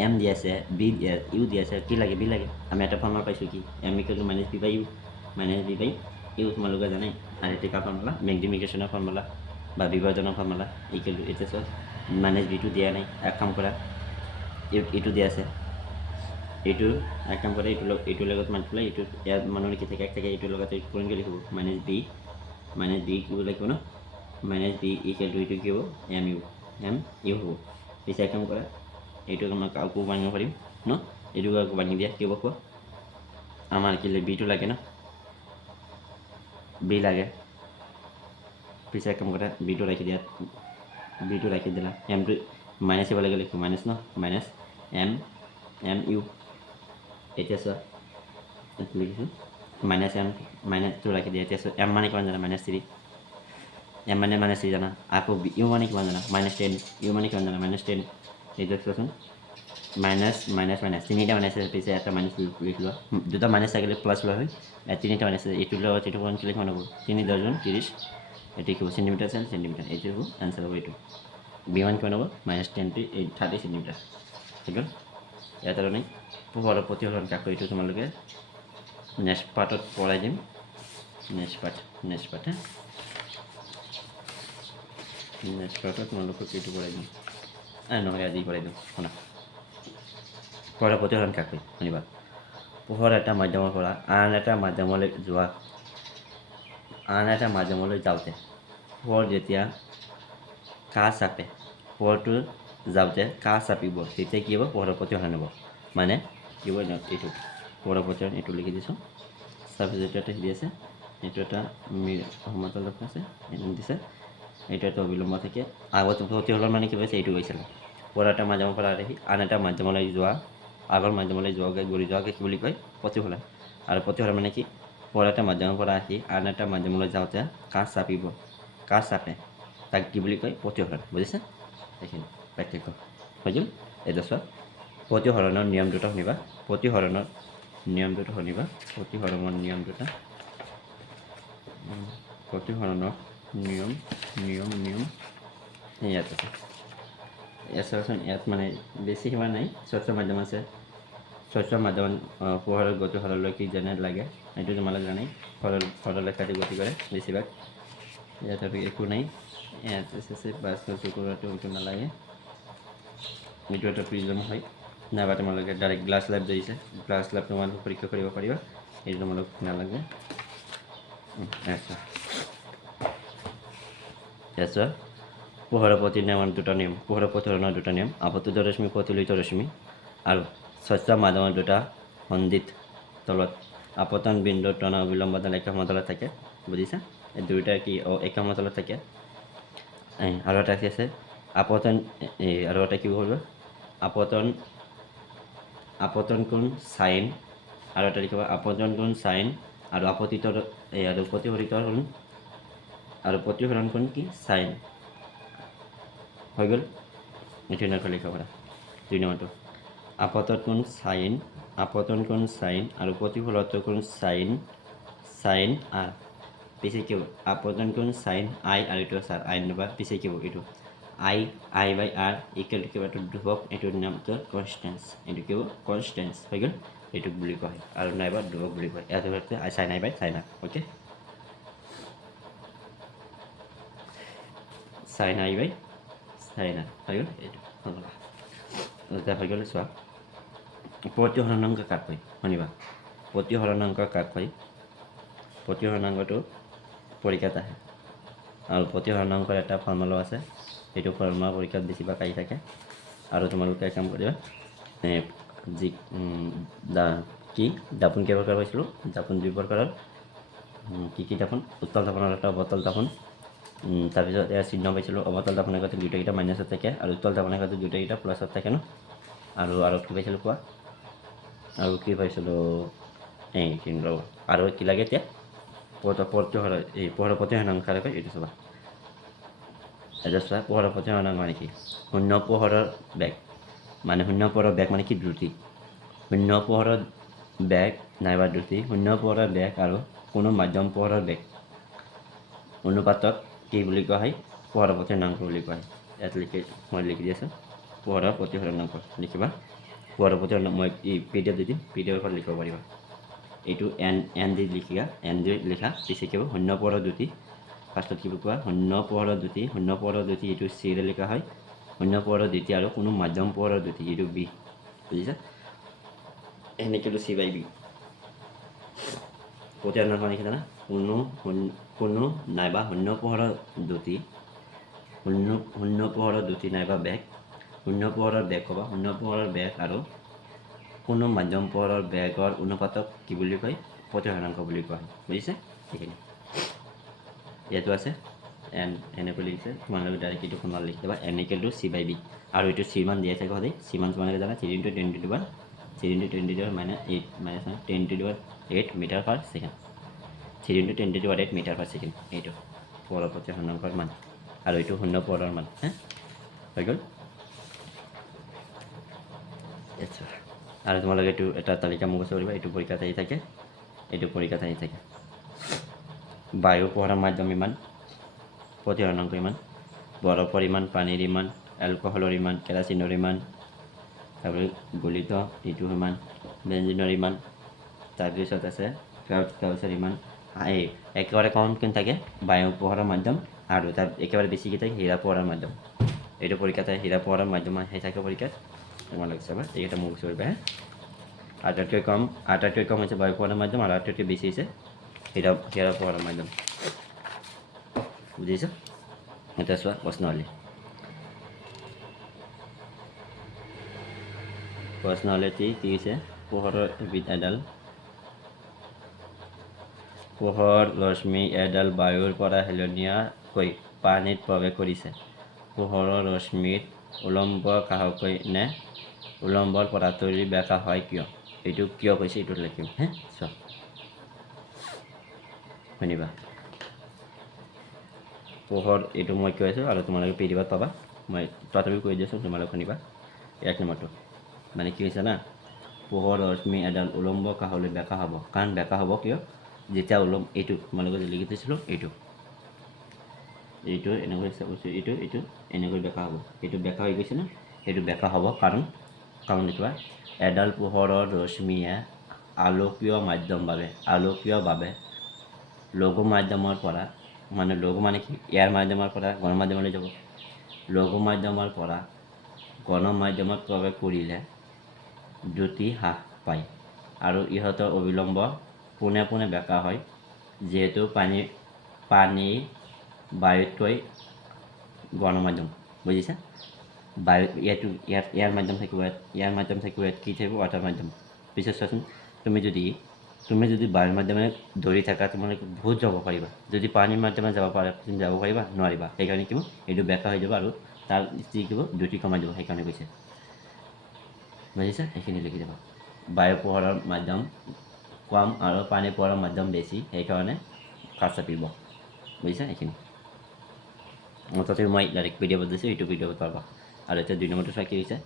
এম দি আছে বি ইউ দি আছে কি লাগে বি লাগে আমি এটা ফৰ্মুলা পাইছোঁ কি m equal to minus b by u minus b by u তোমালোকে জানাই আৰিটিকা ফৰ্মুলা মেগনিফিকেশ্যনৰ ফৰ্মুলা বা বিভাজনৰ ফৰ্মুলা ইকুৱেল টু এতিয়া চোৱা মাইনাছ বিটো দিয়া নাই এক কাম কৰা এইটো দিয়া আছে এইটো এক কাম কৰে এইটোৰ লগত মাল্টিপ্লাই এইটো ইয়াত মানুহ লিখি থাকে এক থাকে এইটোৰ লগত পূৰণ কৰি লিখিব মাইনাছ বি কি লাগিব ন মাইনাছ বি ইকুৱেল টু এইটো কি হ'ব এম ইউ হ'ব পিছে এক কাম কৰা এইটো আমাক আকৌ বানিব পাৰিম ন এইটো আকৌ বানি দিয়া কি হ'ব কোৱা আমাৰ কি বিটো লাগে ন বি লাগে পিছে এক কাম কৰা বিটো ৰাখি দিলা এমটো মাইনাছ দিব লাগে লিখো মাইনাছ ন মাইনাছ এম ইউ এতিয়া চোৱা লিখিছোঁ মাইনাছটো ৰাখি দিয়া এতিয়া চোৱা এম মানে কিমান জানা -3 এম মানে -3 জানা আকৌ ইউ মানে কিমান জানা -10 ইউ মানে কিমান জানা -10 এইটো চোৱাচোন মাইনাছ তিনিটা মাইনাছ আছে পিছে এটা মাইনাছ লিখি লোৱা দুটা মাইনাছ থাকিলে প্লাছ লোৱা হয় তিনিটা মাইনাছ আছে এইটোৰ লগত এইটো কিমান কিমান হ'ব 3 × 10 30 এইটো কি হ'ব চেণ্টিমিটাৰ চেণ্টিমিটাৰ এইটো হ'ব এনচাৰ হ'ব এইটো বিমান কিমান হ'ব -10 to 30 চেণ্টিমিটাৰ ঠিক হ'ল ইয়াত আৰু নাই পোহৰৰ প্ৰতিফলন কাকো এইটো তোমালোকে নেক্সট পাৰ্টত পঢ়াই দিম নেক্সট পাৰ্ট নেক্সট পাৰ্টত তোমালোকক এইটো পঢ়াই দিম নহয় আজি পঢ়াই দিম শুনা পোহৰৰ প্ৰতিফলন কাকো শুনিবা পোহৰ এটা মাধ্যমৰ পৰা আন এটা মাধ্যমলৈ যাওঁতে পোহৰ যেতিয়া কাষ চাপে পোহৰটো যাওঁতে কাষ চাপিব তেতিয়া কি হ'ব পোহৰৰ প্ৰতিফলন হ'ব মানে কি হ'ব এইটো পোহৰৰ প্ৰতিফলন এইটো লিখি দিছোঁ তাৰপিছত এইটো এটা দি আছে এইটো এটা সমতলত আছে এইটো দিছে এইটো এটা অবিলম্ব থাকে আগত প্ৰতিফলন মানে কি হৈছে এইটো হৈছিলে পোহৰ এটা মাধ্যমৰ পৰা আহি আন এটা মাধ্যমলৈ যোৱা আগৰ মাধ্যমলৈ ঘূৰি যোৱাকে কি বুলি কয় প্ৰতিফলন আৰু প্ৰতিফলন মানে কি পোহৰ এটা মাধ্যমৰ পৰা আহি আন এটা মাধ্যমলৈ যাওঁতে কাষ চাপে তাক কি বুলি কয় প্ৰতিফলন বুজিছে এইখিনি পাৰ্থক্য হৈ গ'ল এইটো চোৱা প্ৰতিফলনৰ নিয়ম দুটা শুনিবা প্ৰতিফলনৰ নিয়ম ইয়াত আছে ইয়াত চাওকচোন ইয়াত মানে বেছি সীমা নাই স্বচ্ছ মাধ্যম আছে স্বচ্ছ মাধ্যম পোহৰৰ গতি সৰলৰৈখিক কি যেনে লাগে এইটো তোমালোকে জানেই সৰলৰেখাটি গতি কৰে বেছিভাগ ইয়াত একো নাই ইয়াত আছে বাছ চকুৰটো এইটো নালাগে এইটো এটা প্ৰিজম হয় নাইবা তোমালোকে ডাইৰেক্ট গ্লাছ লাইট দিছে গ্লাছ লাইট তোমালোকে পৰীক্ষা কৰিব পাৰিবা এইটো তোমালোক নালাগে চোৱা পোহৰৰ প্ৰতি দুটা নিয়ম পোহৰৰ প্ৰতিফলনৰ দুটা নিয়ম আপতিত ৰশ্মি প্ৰতিফলিত ৰশ্মি আৰু স্বচ্ছ মাধ্যমৰ দুটা সন্দিত তলত আপতন বিন্দু তনা অবিলম্বন একে সমতলত থাকে বুজিছা এই দুয়োটা কি একে সমতলত থাকে আৰু এটা কি আছে আপতন আৰু এটা কি কৰিব আপতন কোণ চাইন আৰু এটা লিখিব আপতন কোণ চাইন আৰু আপতিত আৰু প্ৰতিফলন কোণ কি চাইন হৈ গ'ল এইটো এনেকৈ লিখিব পাৰা 2 নম্বৰটো আপতন কোণ চাইন আৰু প্ৰতিফলন কোণ চাইন আৰ পিছে কি হ'ব আপতন কোণ চাইন আই আৰু এইটো আছে আই নাম্বাৰ পিছে কি হ'ব এইটো আই বাই আৰ ইকুৱেল টু কিবা ধ্ৰুৱক এইটোৰ নামটো কনষ্টেন্স এইটো কি হ'ব কনষ্টেন্স হৈ গ'ল এইটোক বুলি কোৱা হয় আৰু নাইবা ধ্ৰুৱক বুলি কয় ইয়াত হৈছে চাইন আই বাই চাইন আর অ'কে চাইন আই বাই চাইন আর হৈ গ'ল এইটো এতিয়া হৈ গ'ল চোৱা প্ৰতিফলনাংক কাক কয় শুনিবা প্ৰতিফলনাংক কাক কয় প্ৰতিফলনাংকটো পৰীক্ষাত আহে আৰু প্ৰতিফলনাংকৰ এটা ফৰ্মুলা আছে সেইটো ফৰ্মুলা পৰীক্ষাত বেছিভাগ আহি থাকে আৰু তোমালোকে কাম কৰিবা যি দাপোন কেই প্ৰকাৰ পাইছিলোঁ দাপোন 2 প্ৰকাৰৰ কি দাপোন উত্তল দাপোন আৰু এটা অৱতল দাপোন তাৰপিছত ইয়াৰ চিহ্ন পাইছিলোঁ অৱতল দাপোনৰ ক্ষেত্ৰত দুয়োটাকেইটা মাইনাছত থাকে আৰু উত্তল দাপোনৰ ক্ষেত্ৰত দুয়োটাকেইটা প্লাছত থাকে ন আৰু কি পাইছিলোঁ কোৱা আৰু কি পাইছিলোঁ আৰু কি লাগে এতিয়া পোহৰৰ প্ৰতিফলনাংক কয় এইটো চাবা এটা চোৱা পোহৰৰ প্ৰতিফলনাংক মানে কি শূন্য পোহৰৰ বেগ মানে শূন্য পোহৰৰ বেগ মানে কি দ্ৰুতি শূন্য পোহৰৰ বেগ নাইবা দ্ৰুতি শূন্য পোহৰৰ বেগ আৰু কোনো মাধ্যম পোহৰৰ বেগ অনুপাতক কি বুলি কোৱা হয়? পোহৰৰ প্ৰতিসৰাংক বুলি কোৱা হয়। ইয়াত মই লিখি দি আছোঁ পোহৰৰ প্ৰতিসৰাংক লিখিবা। পোহৰৰ প্ৰতিসৰাংক মই PDF দি দিম, PDFত লিখিব পাৰিবা। এইটো এন দি লিখিবা, এন দি লিখা পিছে কি হ'ব? শূন্য পোহৰৰ দ্ৰুতি ফাৰ্ষ্টত কি বুলি কোৱা? শূন্য পোহৰৰ দ্ৰুতি, শূন্য পোহৰৰ দ্ৰুতি এইটো চিৰে লিখা হয়। শূন্য পোহৰৰ দ্ৰুতি আৰু কোনো মাধ্যম পোহৰৰ দ্ৰুতি এইটো বি, বুজিছা? এনেকৈতো C/B প্ৰতিসৰাংক লিখি জানা? কোনো নাইবা শূন্য পোহৰৰ দ্ৰুতি, শূন্য পোহৰৰ দ্ৰুতি নাইবা বেগ, শূন্য পোহৰৰ বেগ ক'বা, শূন্য পোহৰৰ বেগ আৰু কোনো মাধ্যম পোহৰৰ বেগৰ অনুপাতক কি বুলি কয়? প্ৰতিসৰাংক বুলি কোৱা হয়, বুজিছে? সেইখিনি ইয়াতো আছে এনেকৈ লিখিছে, তোমালোকে ডাইৰেক্ট এইটো ফোনত লিখি দিবা n=C/B আৰু এইটো চি মান দিয়া থাকে সদায়। চি মান তোমালোকে জানা 3 × 10⁻⁸ -10⁻8 10⁸ metre per second, 3 × 10⁸ metre per second এইটো পোহৰৰ প্ৰতিসৰাংকৰ মান আৰু এইটো শূন্য পোহৰৰ মান। হৈ গ'ল। আচ্ছা, আৰু তোমালোকে এইটো এটা তালিকা মুখস্থ কৰিবা, এইটো পৰীক্ষাত আহি থাকে, এইটো পৰীক্ষাত আহি থাকে। বায়ু পোহৰৰ মাধ্যম ইমান, প্ৰতিসৰাংক ইমান, বৰফৰ ইমান, পানীৰ ইমান, এলকহলৰ ইমান, কেৰাচিনৰ ইমান, তাৰপিছত গলিত এইটো ইমান, বেঞ্জিনৰ ইমান, তাৰপিছত আছে কাগজৰ ইমান। এই একেবাৰে কমকৈ থাকে বায়ু পোহৰৰ মাধ্যম আৰু তাৰ একেবাৰে বেছিকৈ থাকে হীৰা পোহৰৰ মাধ্যম। এইটো পৰীক্ষাত হীৰা পোহৰৰ মাধ্যম আহি থাকে পৰীক্ষাত, তোমালোকে চাবা এইকেইটা মুখস্থ কৰিবা। আটাইতকৈ কম হৈছে বায়ু পোহৰৰ মাধ্যম আৰু আটাইতকৈ বেছি হৈছে হীৰা পোহৰৰ মাধ্যম, বুজিছা? এতিয়া চোৱা প্ৰশ্নাৱলীটি কি হৈছে? পোহৰৰ পোহৰ ৰশ্মি এডাল বায়ুৰ পৰা হেলনীয়াকৈ পানীত প্ৰৱেশ কৰিছে। পোহৰৰ ৰশ্মিৰ উলম্ব কাষকৈ নে উলম্বৰ পৰা তৰি বেঁকা হয় কিয়? এইটো কিয় কৈছে এইটো লিখিম। চোৱা শুনিবা। পোহৰ এইটো মই কৈ আছোঁ আৰু তোমালোকে PDF পাবা। মই তথাপিও কৈ দিছোঁ, তোমালোকে শুনিবা। 1 নম্বৰটো মানে কি হৈছে না? পোহৰ ৰশ্মি এডাল উলম্ব কাষলৈ বেঁকা হ'ব। কাৰণ বেঁকা হ'ব কিয়? যেতিয়া এইটো তোমালোকে যে লিখি দিছিলোঁ এইটো এনেকৈ এইটো এনেকৈ বেঁকা হ'ব। এইটো বেঁকা হৈ গৈছে না? সেইটো বেঁকা হ'ব কাৰণ লিখিবা এডাল পোহৰৰ ৰশ্মিয়ে আলোকীয় ভাৱে লঘু মাধ্যমৰ পৰা, মানে লঘু মানে কি? ইয়াৰ মাধ্যমৰ পৰা ঘন মাধ্যমলৈ যাব। লঘু মাধ্যমৰ পৰা ঘন মাধ্যমত প্ৰৱেশ কৰিলে দ্ৰুতি হ্ৰাস পায় আৰু ইহঁতৰ অবিলম্ব পোনে পোনে বেঁকা হয়, যিহেতু পানী বায়ুতকৈ ঘন মাধ্যম, বুজিছা? ইয়াৰ মাধ্যম থাকিব, ইয়াৰ মাধ্যম থাকিব, ইয়াত কি থাকিব? ৱাটাৰ মাধ্যম। পিছত চোৱাচোন, তুমি যদি বায়ুৰ মাধ্যমে ধৰি থাকা তোমালোকে বহুত যাব পাৰিবা। যদি পানীৰ মাধ্যমে যাব পাৰা তুমি যাব পাৰিবা? নোৱাৰিবা। সেইকাৰণে কি এইটো বেঁকা হৈ যাব আৰু তাৰ কি কৰিব? দ্ৰুতি কমাই দিব, সেইকাৰণে কৈছে, বুজিছা? সেইখিনি লিখি দিবা। বায়ু পোহৰৰ মাধ্যম কম আৰু পানী পোহৰৰ মাধ্যম বেছি, সেইকাৰণে কাষ চাপিব, বুজিছা? এইখিনি তথাপি মই ডাইৰেক্ট PDF দিছোঁ, এইটো PDF পাবা। আৰু এতিয়া 2 নম্বৰটো চোৱা কি হৈছে?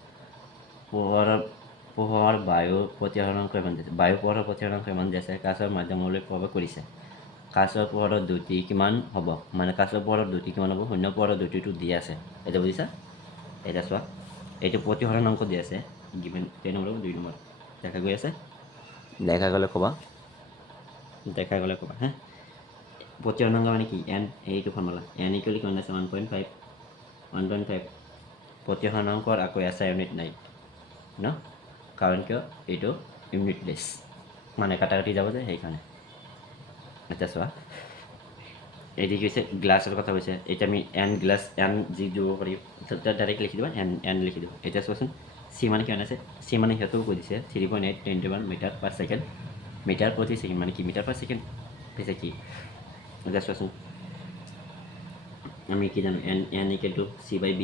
বায়ু প্ৰতিসৰাংক ইমান দিছে। বায়ু পোহৰৰ প্ৰতিসৰাংক ইমান দিছে, কাঁচৰ মাধ্যমলৈ প্ৰৱেশ কৰিছে। কাঁচৰ পোহৰৰ দ্ৰুতি কিমান হ'ব? মানে কাঁচৰ পোহৰৰ দ্ৰুতি কিমান হ'ব? শূন্য পোহৰৰ দ্ৰুতিটো দিয়া আছে, এতিয়া বুজিছা? এতিয়া চোৱা, এইটো প্ৰতিসৰাংক দিয়া আছে, গিভেন 10 নম্বৰ 2 নম্বৰ দেখা গৈ আছে। দেখা গ'লে ক'বা প্ৰতিসৰাংক মানে কি? এইটো ফৰ্মুলা n কিমান আছে? 1.5 প্ৰতিসৰাংকৰ আকৌ SI ইউনিট নাই ন? কাৰণ কিয়? এইটো ইউনিটলেছ, মানে কাটি যাব যে, সেইকাৰণে। এতিয়া চোৱা, এইটো কি হৈছে? গ্লাছৰ কথা কৈছে। এতিয়া আমি এন যি দিব পাৰিম ডাইৰেক্ট লিখি দিবা, এন লিখি দিবা। এতিয়া চোৱাচোন, চি মানে কিমান আছে? চি মানে সিহঁতেও কৈ দিছে 3.8 × 10⁻⁻⁷ মিটাৰ পাৰ ছেকেণ্ড। মিটাৰ প্ৰতি ছেকেণ্ড মানে কি? মিটাৰ পাৰ ছেকেণ্ড পিছে কি? এতিয়া চোৱাচোন, আমি কি জানো? C/B।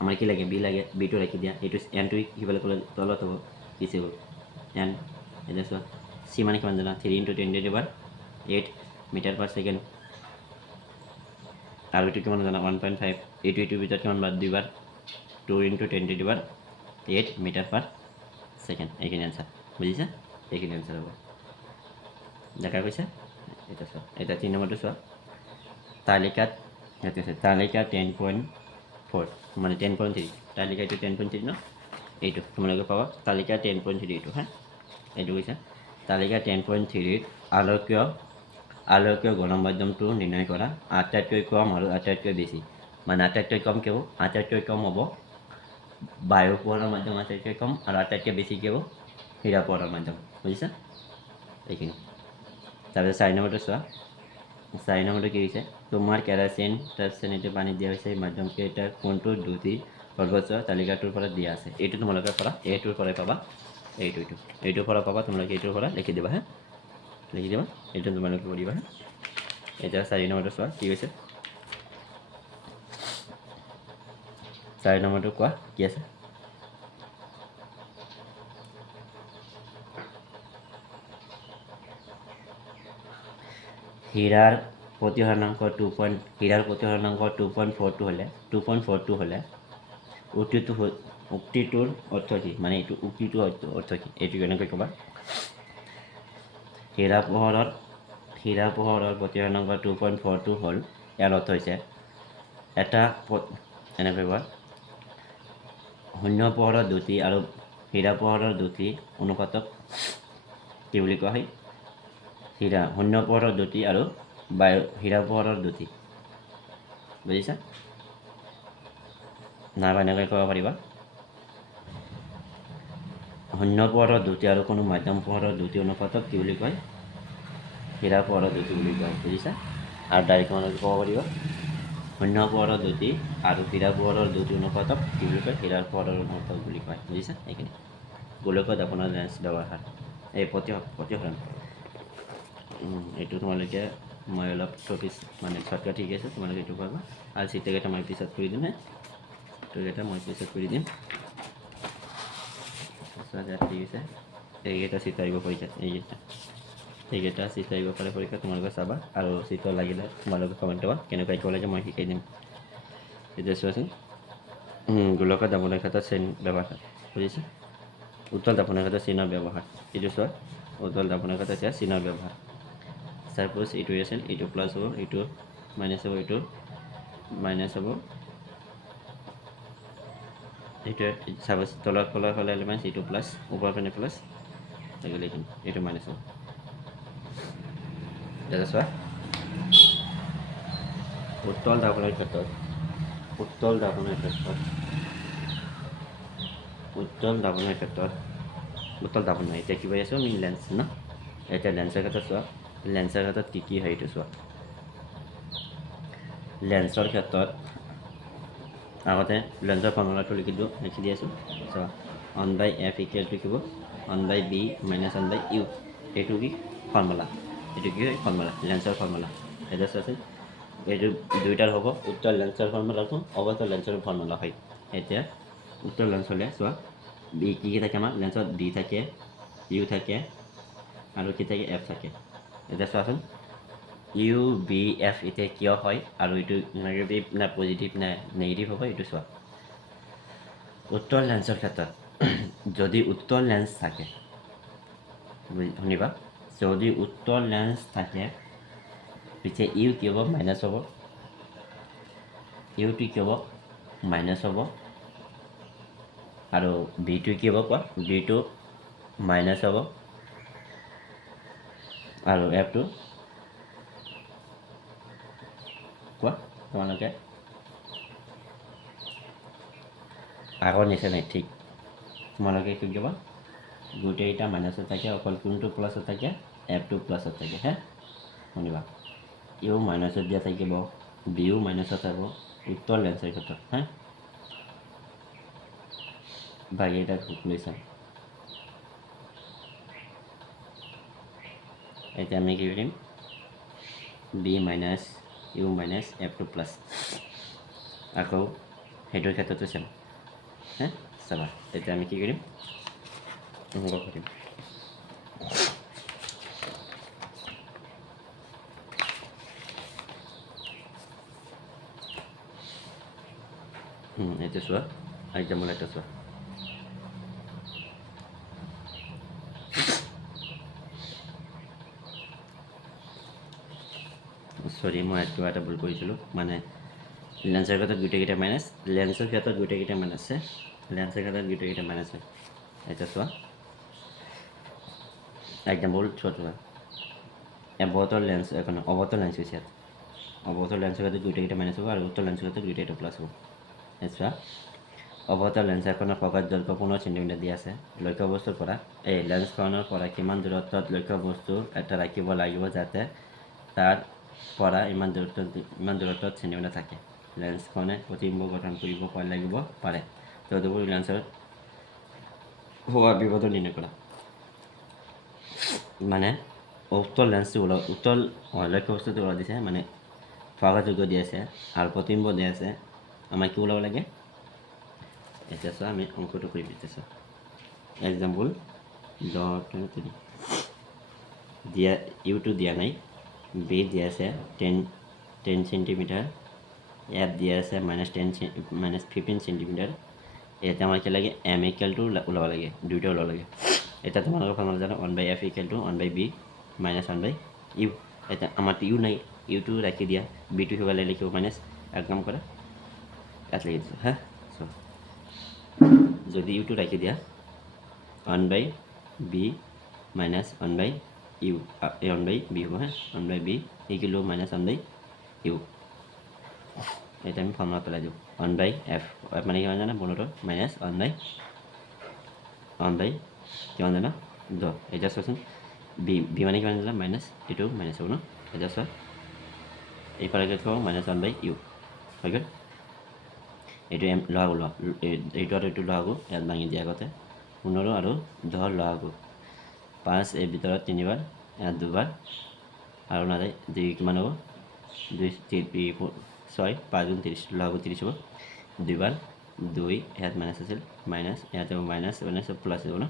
আমাৰ কি লাগে? বি লাগে, বিটো ৰাখি দিয়া। এইটো এনটো সিফালে তলত হ'ব, পিছে হ'ব এন। এতিয়া চোৱা, চি মানে কিমান জানা? 3 × 10⁸ মিটাৰ পাৰ ছেকেণ্ড। আৰু এইটো কিমান জানা? 1.5। এইটোৰ ভিতৰত কিমান বাৰ? 2 বাৰ, 2 × 10⁸ মিটাৰ পাৰ ছেকেণ্ড। এইখিনি এনচাৰ, বুজিছা? এইখিনি এনচাৰ হ'ব। দেখা গৈছে এটা চোৱা এটা 3 নম্বৰটো চোৱা তালিকাত ইয়াতে আছে তালিকা 10.4 মানে 10.3 তালিকা এইটো 10.3 ন এইটো তোমালোকে পাবা তালিকা 10.3 এইটো হা এইটো কৈছে তালিকা 10.3 আলোকীয় গণমাধ্যমটো নিৰ্ণয় কৰা আটাইতকৈ কম আৰু আটাইতকৈ বেছি মানে আটাইতকৈ কম কি হ'ব আটাইতকৈ কম হ'ব বায়ু পোহৰৰ মাধ্যম আটাইতকৈ কম আৰু আটাইতকৈ বেছি কি হ'ব হীৰা পোহৰৰ মাধ্যম বুজিছা এইখিনি তাৰপিছত 4 নম্বৰটো চোৱা 4 নম্বৰটো কি হৈছে তোমাৰ কেৰাচিন তাৰপিছত এইটো পানীত দিয়া হৈছে এই মাধ্যমকেইটাৰ কোনটো দুটি সৰ্বোচ্চ তালিকাটোৰ পৰা দিয়া আছে এইটো তোমালোকে পৰা এইটোৰ পৰাই পাবা এইটোৰ পৰা পাবা তোমালোকে এইটোৰ পৰা লিখি দিবা হা লিখি দিবা এইটো তোমালোকে কৰিবা হা এতিয়া 4 নম্বৰটো চোৱা কি হৈছে 4 নম্বৰটো কোৱা কি আছে হীৰাৰ প্ৰতিহৰণাংক 2.42 হ'লে উক্তিটোৰ অৰ্থ কি মানে এইটো উক্তিটোৰ অৰ্থ কি এইটো কেনেকৈ ক'বা হীৰা পোহৰৰ প্ৰতিহৰণাংক 2.42 হ'ল ইয়াৰ অৰ্থ হৈছে এটা এনেকৈ কোৱা শূন্য পোহৰৰ দ্যুতি আৰু হীৰা পোহৰৰ দ্যুতি অনুপাতক কি বুলি কোৱা হয় শূন্য পোহৰৰ দ্যুতি আৰু হীৰা পোহৰৰ দ্যুতি বুজিছা নাইবা এনেকৈ ক'ব পাৰিবা শূন্য পোহৰৰ দ্যুতি আৰু কোনো মাধ্যম পোহৰৰ দ্যুতি অনুপাতক কি বুলি কয় হীৰা পোহৰৰ দ্যুতি বুলি কয় বুজিছা আৰু ডাইৰেক্ট তোমালোকে ক'ব পাৰিবা শূন্য পোহৰৰ দ্যুতি আৰু হীৰা পোহৰৰ দ্যুতি অনুপাতক কি বুলি কয় হীৰা পোহৰৰ অনুপাতক বুলি কয় বুজিছা এইখিনি গোলকত আপোনাৰ লেন্স ব্যৱহাৰ এই প্ৰতিহৰণ এইটো তোমালোকে মই অলপ টপিক মানে শ্বৰ্টকাট ঠিক আছে তোমালোকে এইটো পাবা আৰু চিটকেইটা মই পিছত কৰি দিম হে চিটকেইটা মই পিছত কৰি দিম ঠিক আছে এইকেইটা চিট আহিব পৰীক্ষাত এইকেইটা চিট আহিব পাৰে পৰীক্ষাত তোমালোকে চাবা আৰু চিটৰ লাগিলে তোমালোকে কমেণ্ট কৰিবা কেনেকুৱা শিকিব লাগে মই শিকাই দিম এতিয়া চোৱাচোন গোলকত দাপনৰ ক্ষেত্ৰত চেইন ব্যৱহাৰ বুজিছে উত্তল দাপনৰ ক্ষেত্ৰত চেইনৰ ব্যৱহাৰ এইটো চোৱা উত্তল দাপনৰ ক্ষেত্ৰত এতিয়া চেইনৰ ব্যৱহাৰ চাপ'জ এইটো আছিল এইটো প্লাছ হ'ব এইটো মাইনাছ হ'ব এইটো মাইনাছ হ'ব এইটোৱে চাপ'জ তলৰ হ'লে এলিমেণ্টছ এইটো প্লাছ ওপৰৰ পিনে প্লাছ থাকিলে এইটো মাইনাছ হ'ব এতিয়া চোৱা উত্তল দাপনৰ ক্ষেত্ৰত উত্তল দাপনৰ এতিয়া কি কৰি আছোঁ আমি লেন্স ন এতিয়া লেন্সৰ ক্ষেত্ৰত চোৱা লেন্সৰ ক্ষেত্ৰত কি হয় এইটো চোৱা লেন্সৰ ক্ষেত্ৰত আগতে লেন্সৰ ফৰ্মুলাটো লিখি দি আছোঁ চোৱা 1/f ইকুৱেল টু কি হ'ব 1/b মাইনাছ 1/u এইটো কি ফৰ্মুলা এইটো কি হয় ফৰ্মুলা লেন্সৰ ফৰ্মুলা এতিয়া চোৱাচোন এইটো দুইটাৰ হ'ব উত্তৰ লেন্সৰ ফৰ্মুলাটো অৱতল লেন্সৰ ফৰ্মুলা হয় এতিয়া উত্তৰ লেন্স হ'লে চোৱা বি কি থাকে আমাৰ লেন্সত বি থাকে ইউ থাকে আৰু কি থাকে এফ থাকে এতিয়া চোৱাচোন ইউ বি এফ এতিয়া কিয় হয় আৰু এইটো নেগেটিভ নে পজিটিভ নে নেগেটিভ হ'ব এইটো চোৱা উত্তৰ লেন্সৰ ক্ষেত্ৰত যদি উত্তৰ লেন্স থাকে শুনিবা যদি উত্তৰ লেন্স থাকে পিছে ইউ কি হ'ব মাইনাছ হ'ব ইউটো কি হ'ব মাইনাছ হ'ব আৰু বিটো কি হ'ব কোৱা বিটো মাইনাছ হ'ব আৰু এফটো কোৱা তোমালোকে আগৰ নিচিনাই ঠিক তোমালোকে কি ক'বা গোটেইকেইটা মাইনাছত থাকে অকল কোনটো প্লাছত থাকে এফটো প্লাছত থাকে হে শুনিবা ইউ মাইনাছত দিয়া থাকিব বিও মাইনাছত থাকিব উত্তৰ লেন্সৰ ক্ষেত্ৰত হে বাকী এটা লৈ চাম এতিয়া আমি কি কৰিম বি মাইনাছ ইউ মাইনাছ এফটো প্লাছ আকৌ সেইটোৰ ক্ষেত্ৰতো চাম হে চাবা এতিয়া আমি কি কৰিম অংক কৰিম এতিয়া চোৱা এক্সাম্পল এটা চোৱা সৰি মই কিবা এটা ভুল কৰিছিলোঁ মানে লেন্সৰ ক্ষেত্ৰত গোটেইকেইটা মাইনাছ লেন্সৰ ক্ষেত্ৰত গোটেইকেইটা মাইনাছ আছে লেন্সৰ ক্ষেত্ৰত গোটেইকেইটা মাইনাছ হয় এতিয়া চোৱা এক্সাম্পল চোৱা অৱতল লেন্স এখন অৱতল লেন্স হৈছে ইয়াত অৱতল লেন্সৰ ক্ষেত্ৰত গোটেইকেইটা মাইনাছ হ'ব আৰু উত্তল লেন্সৰ ক্ষেত্ৰত গোটেইকেইটা প্লাছ হ'ব চোৱা অৱতল লেন্স এখনৰ ফকাছ দৈৰ্ঘ্য 15 চেণ্টিমিটাৰ দিয়া আছে লক্ষ্যবস্তুৰ পৰা এই লেন্সখনৰ পৰা কিমান দূৰত্বত লক্ষ্যবস্তু এটা ৰাখিব লাগিব যাতে তাৰ পৰা ইমান দূৰত্বত চেণ্টিমিটাৰ থাকে লেন্সখনে প্ৰতিবিম্ব গঠন কৰিব লাগিব পাৰে তদুপৰি লেন্সৰ হোৱা বিপদৰ নিৰ্ণয় কৰা মানে উত্তল লেন্সটো উত্তল লক্ষ্যবস্তুটো ওলাই দিছে মানে ফকাছযোগ্য দিয়া আছে আৰু প্ৰতিবিম্ব দিয়া আছে আমাক কি ওলাব লাগে এতিয়া চোৱা আমি অংকটো কৰি এতিয়া চোৱা এক্সাম্পল 10 দিয়া ইউটো দিয়া নাই বি দিয়া আছে 10 চেণ্টিমিটাৰ এফ দিয়া আছে -15 চেণ্টিমিটাৰ ইয়াতে আমাৰ কি লাগে এম ইকুৱেলটো ওলাব লাগে দুইটা ওলাব লাগে এতিয়া তোমালোকৰ ফাৰ্মত জানো 1/f = 1/b - 1/u এতিয়া আমাৰ ইউ নাই ইউটো ৰাখি দিয়া বিটো সিফালে লিখিব মাইনাছ এক কাম কৰা ইয়াত লিখি দিছোঁ হা চোৱা যদি ইউটো ৰাখি দিয়া 1/b - 1/u 1/b হ'ব হা 1/b = -1/u এটা আমি ফৰ্মুলা পেলাই দিওঁ 1/f মানে কিমান জানা বন্ধুটো -1/1/, কিমান জানা 10 এতিয়া চোৱাচোন বি মানে কিমান জানা মাইনাছ এইটো মাইনাছ হ'ব ন এতিয়া চোৱা এইফালে লিখিব -1/u হৈ গ'ল এইটো লগাব এইটো আৰু এইটো লগাব ইয়াত ভাঙি দিয়া আগতে 15 আৰু 10 লগাব 5 এই ভিতৰত 3বাৰ ইয়াত 2বাৰ আৰু নাযায় 2 কিমান হ'ব 2 3 6 5 × 30 লগাব 30 হ'ব 2বাৰ 2 ইয়াত মাইনাছ আছিল মাইনাছ ইয়াত হ'ব মাইনাছ প্লাছ হ'ব ন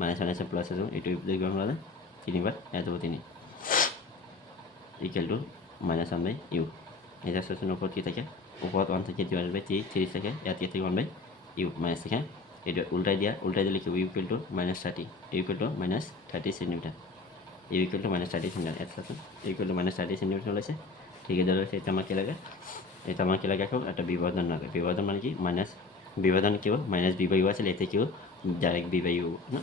মাইনাছ প্লাছ হ'ব এইটো কিমান ওলালে 3বাৰ ইয়াত হ'ব 3 ইকুৱেল টু -1/u এতিয়া চোৱাচোন ওপৰত কি থাকে ওপৰত 1 থাকে ডিভাইডেড বাই 3 থাকে ইয়াত কি থাকে 1/u মাইনাছ থাকে এইটো উল্টাই দিলে কি হ'ব u = -30 u = -30 centimetre u = -30 centimetre ইয়াত চোৱাচোন u = -30 চেণ্টিমিটাৰ ওলাইছে ঠিকেদৰে হৈছে এতিয়া আমাক কি লাগে আকৌ এটা বিভাজন লাগে বিভাজন মানে কি মাইনাছ বিভাজন কি হ'ব -b/u আছিল এতিয়া কি হ'ব ডাইৰেক্ট b/u ন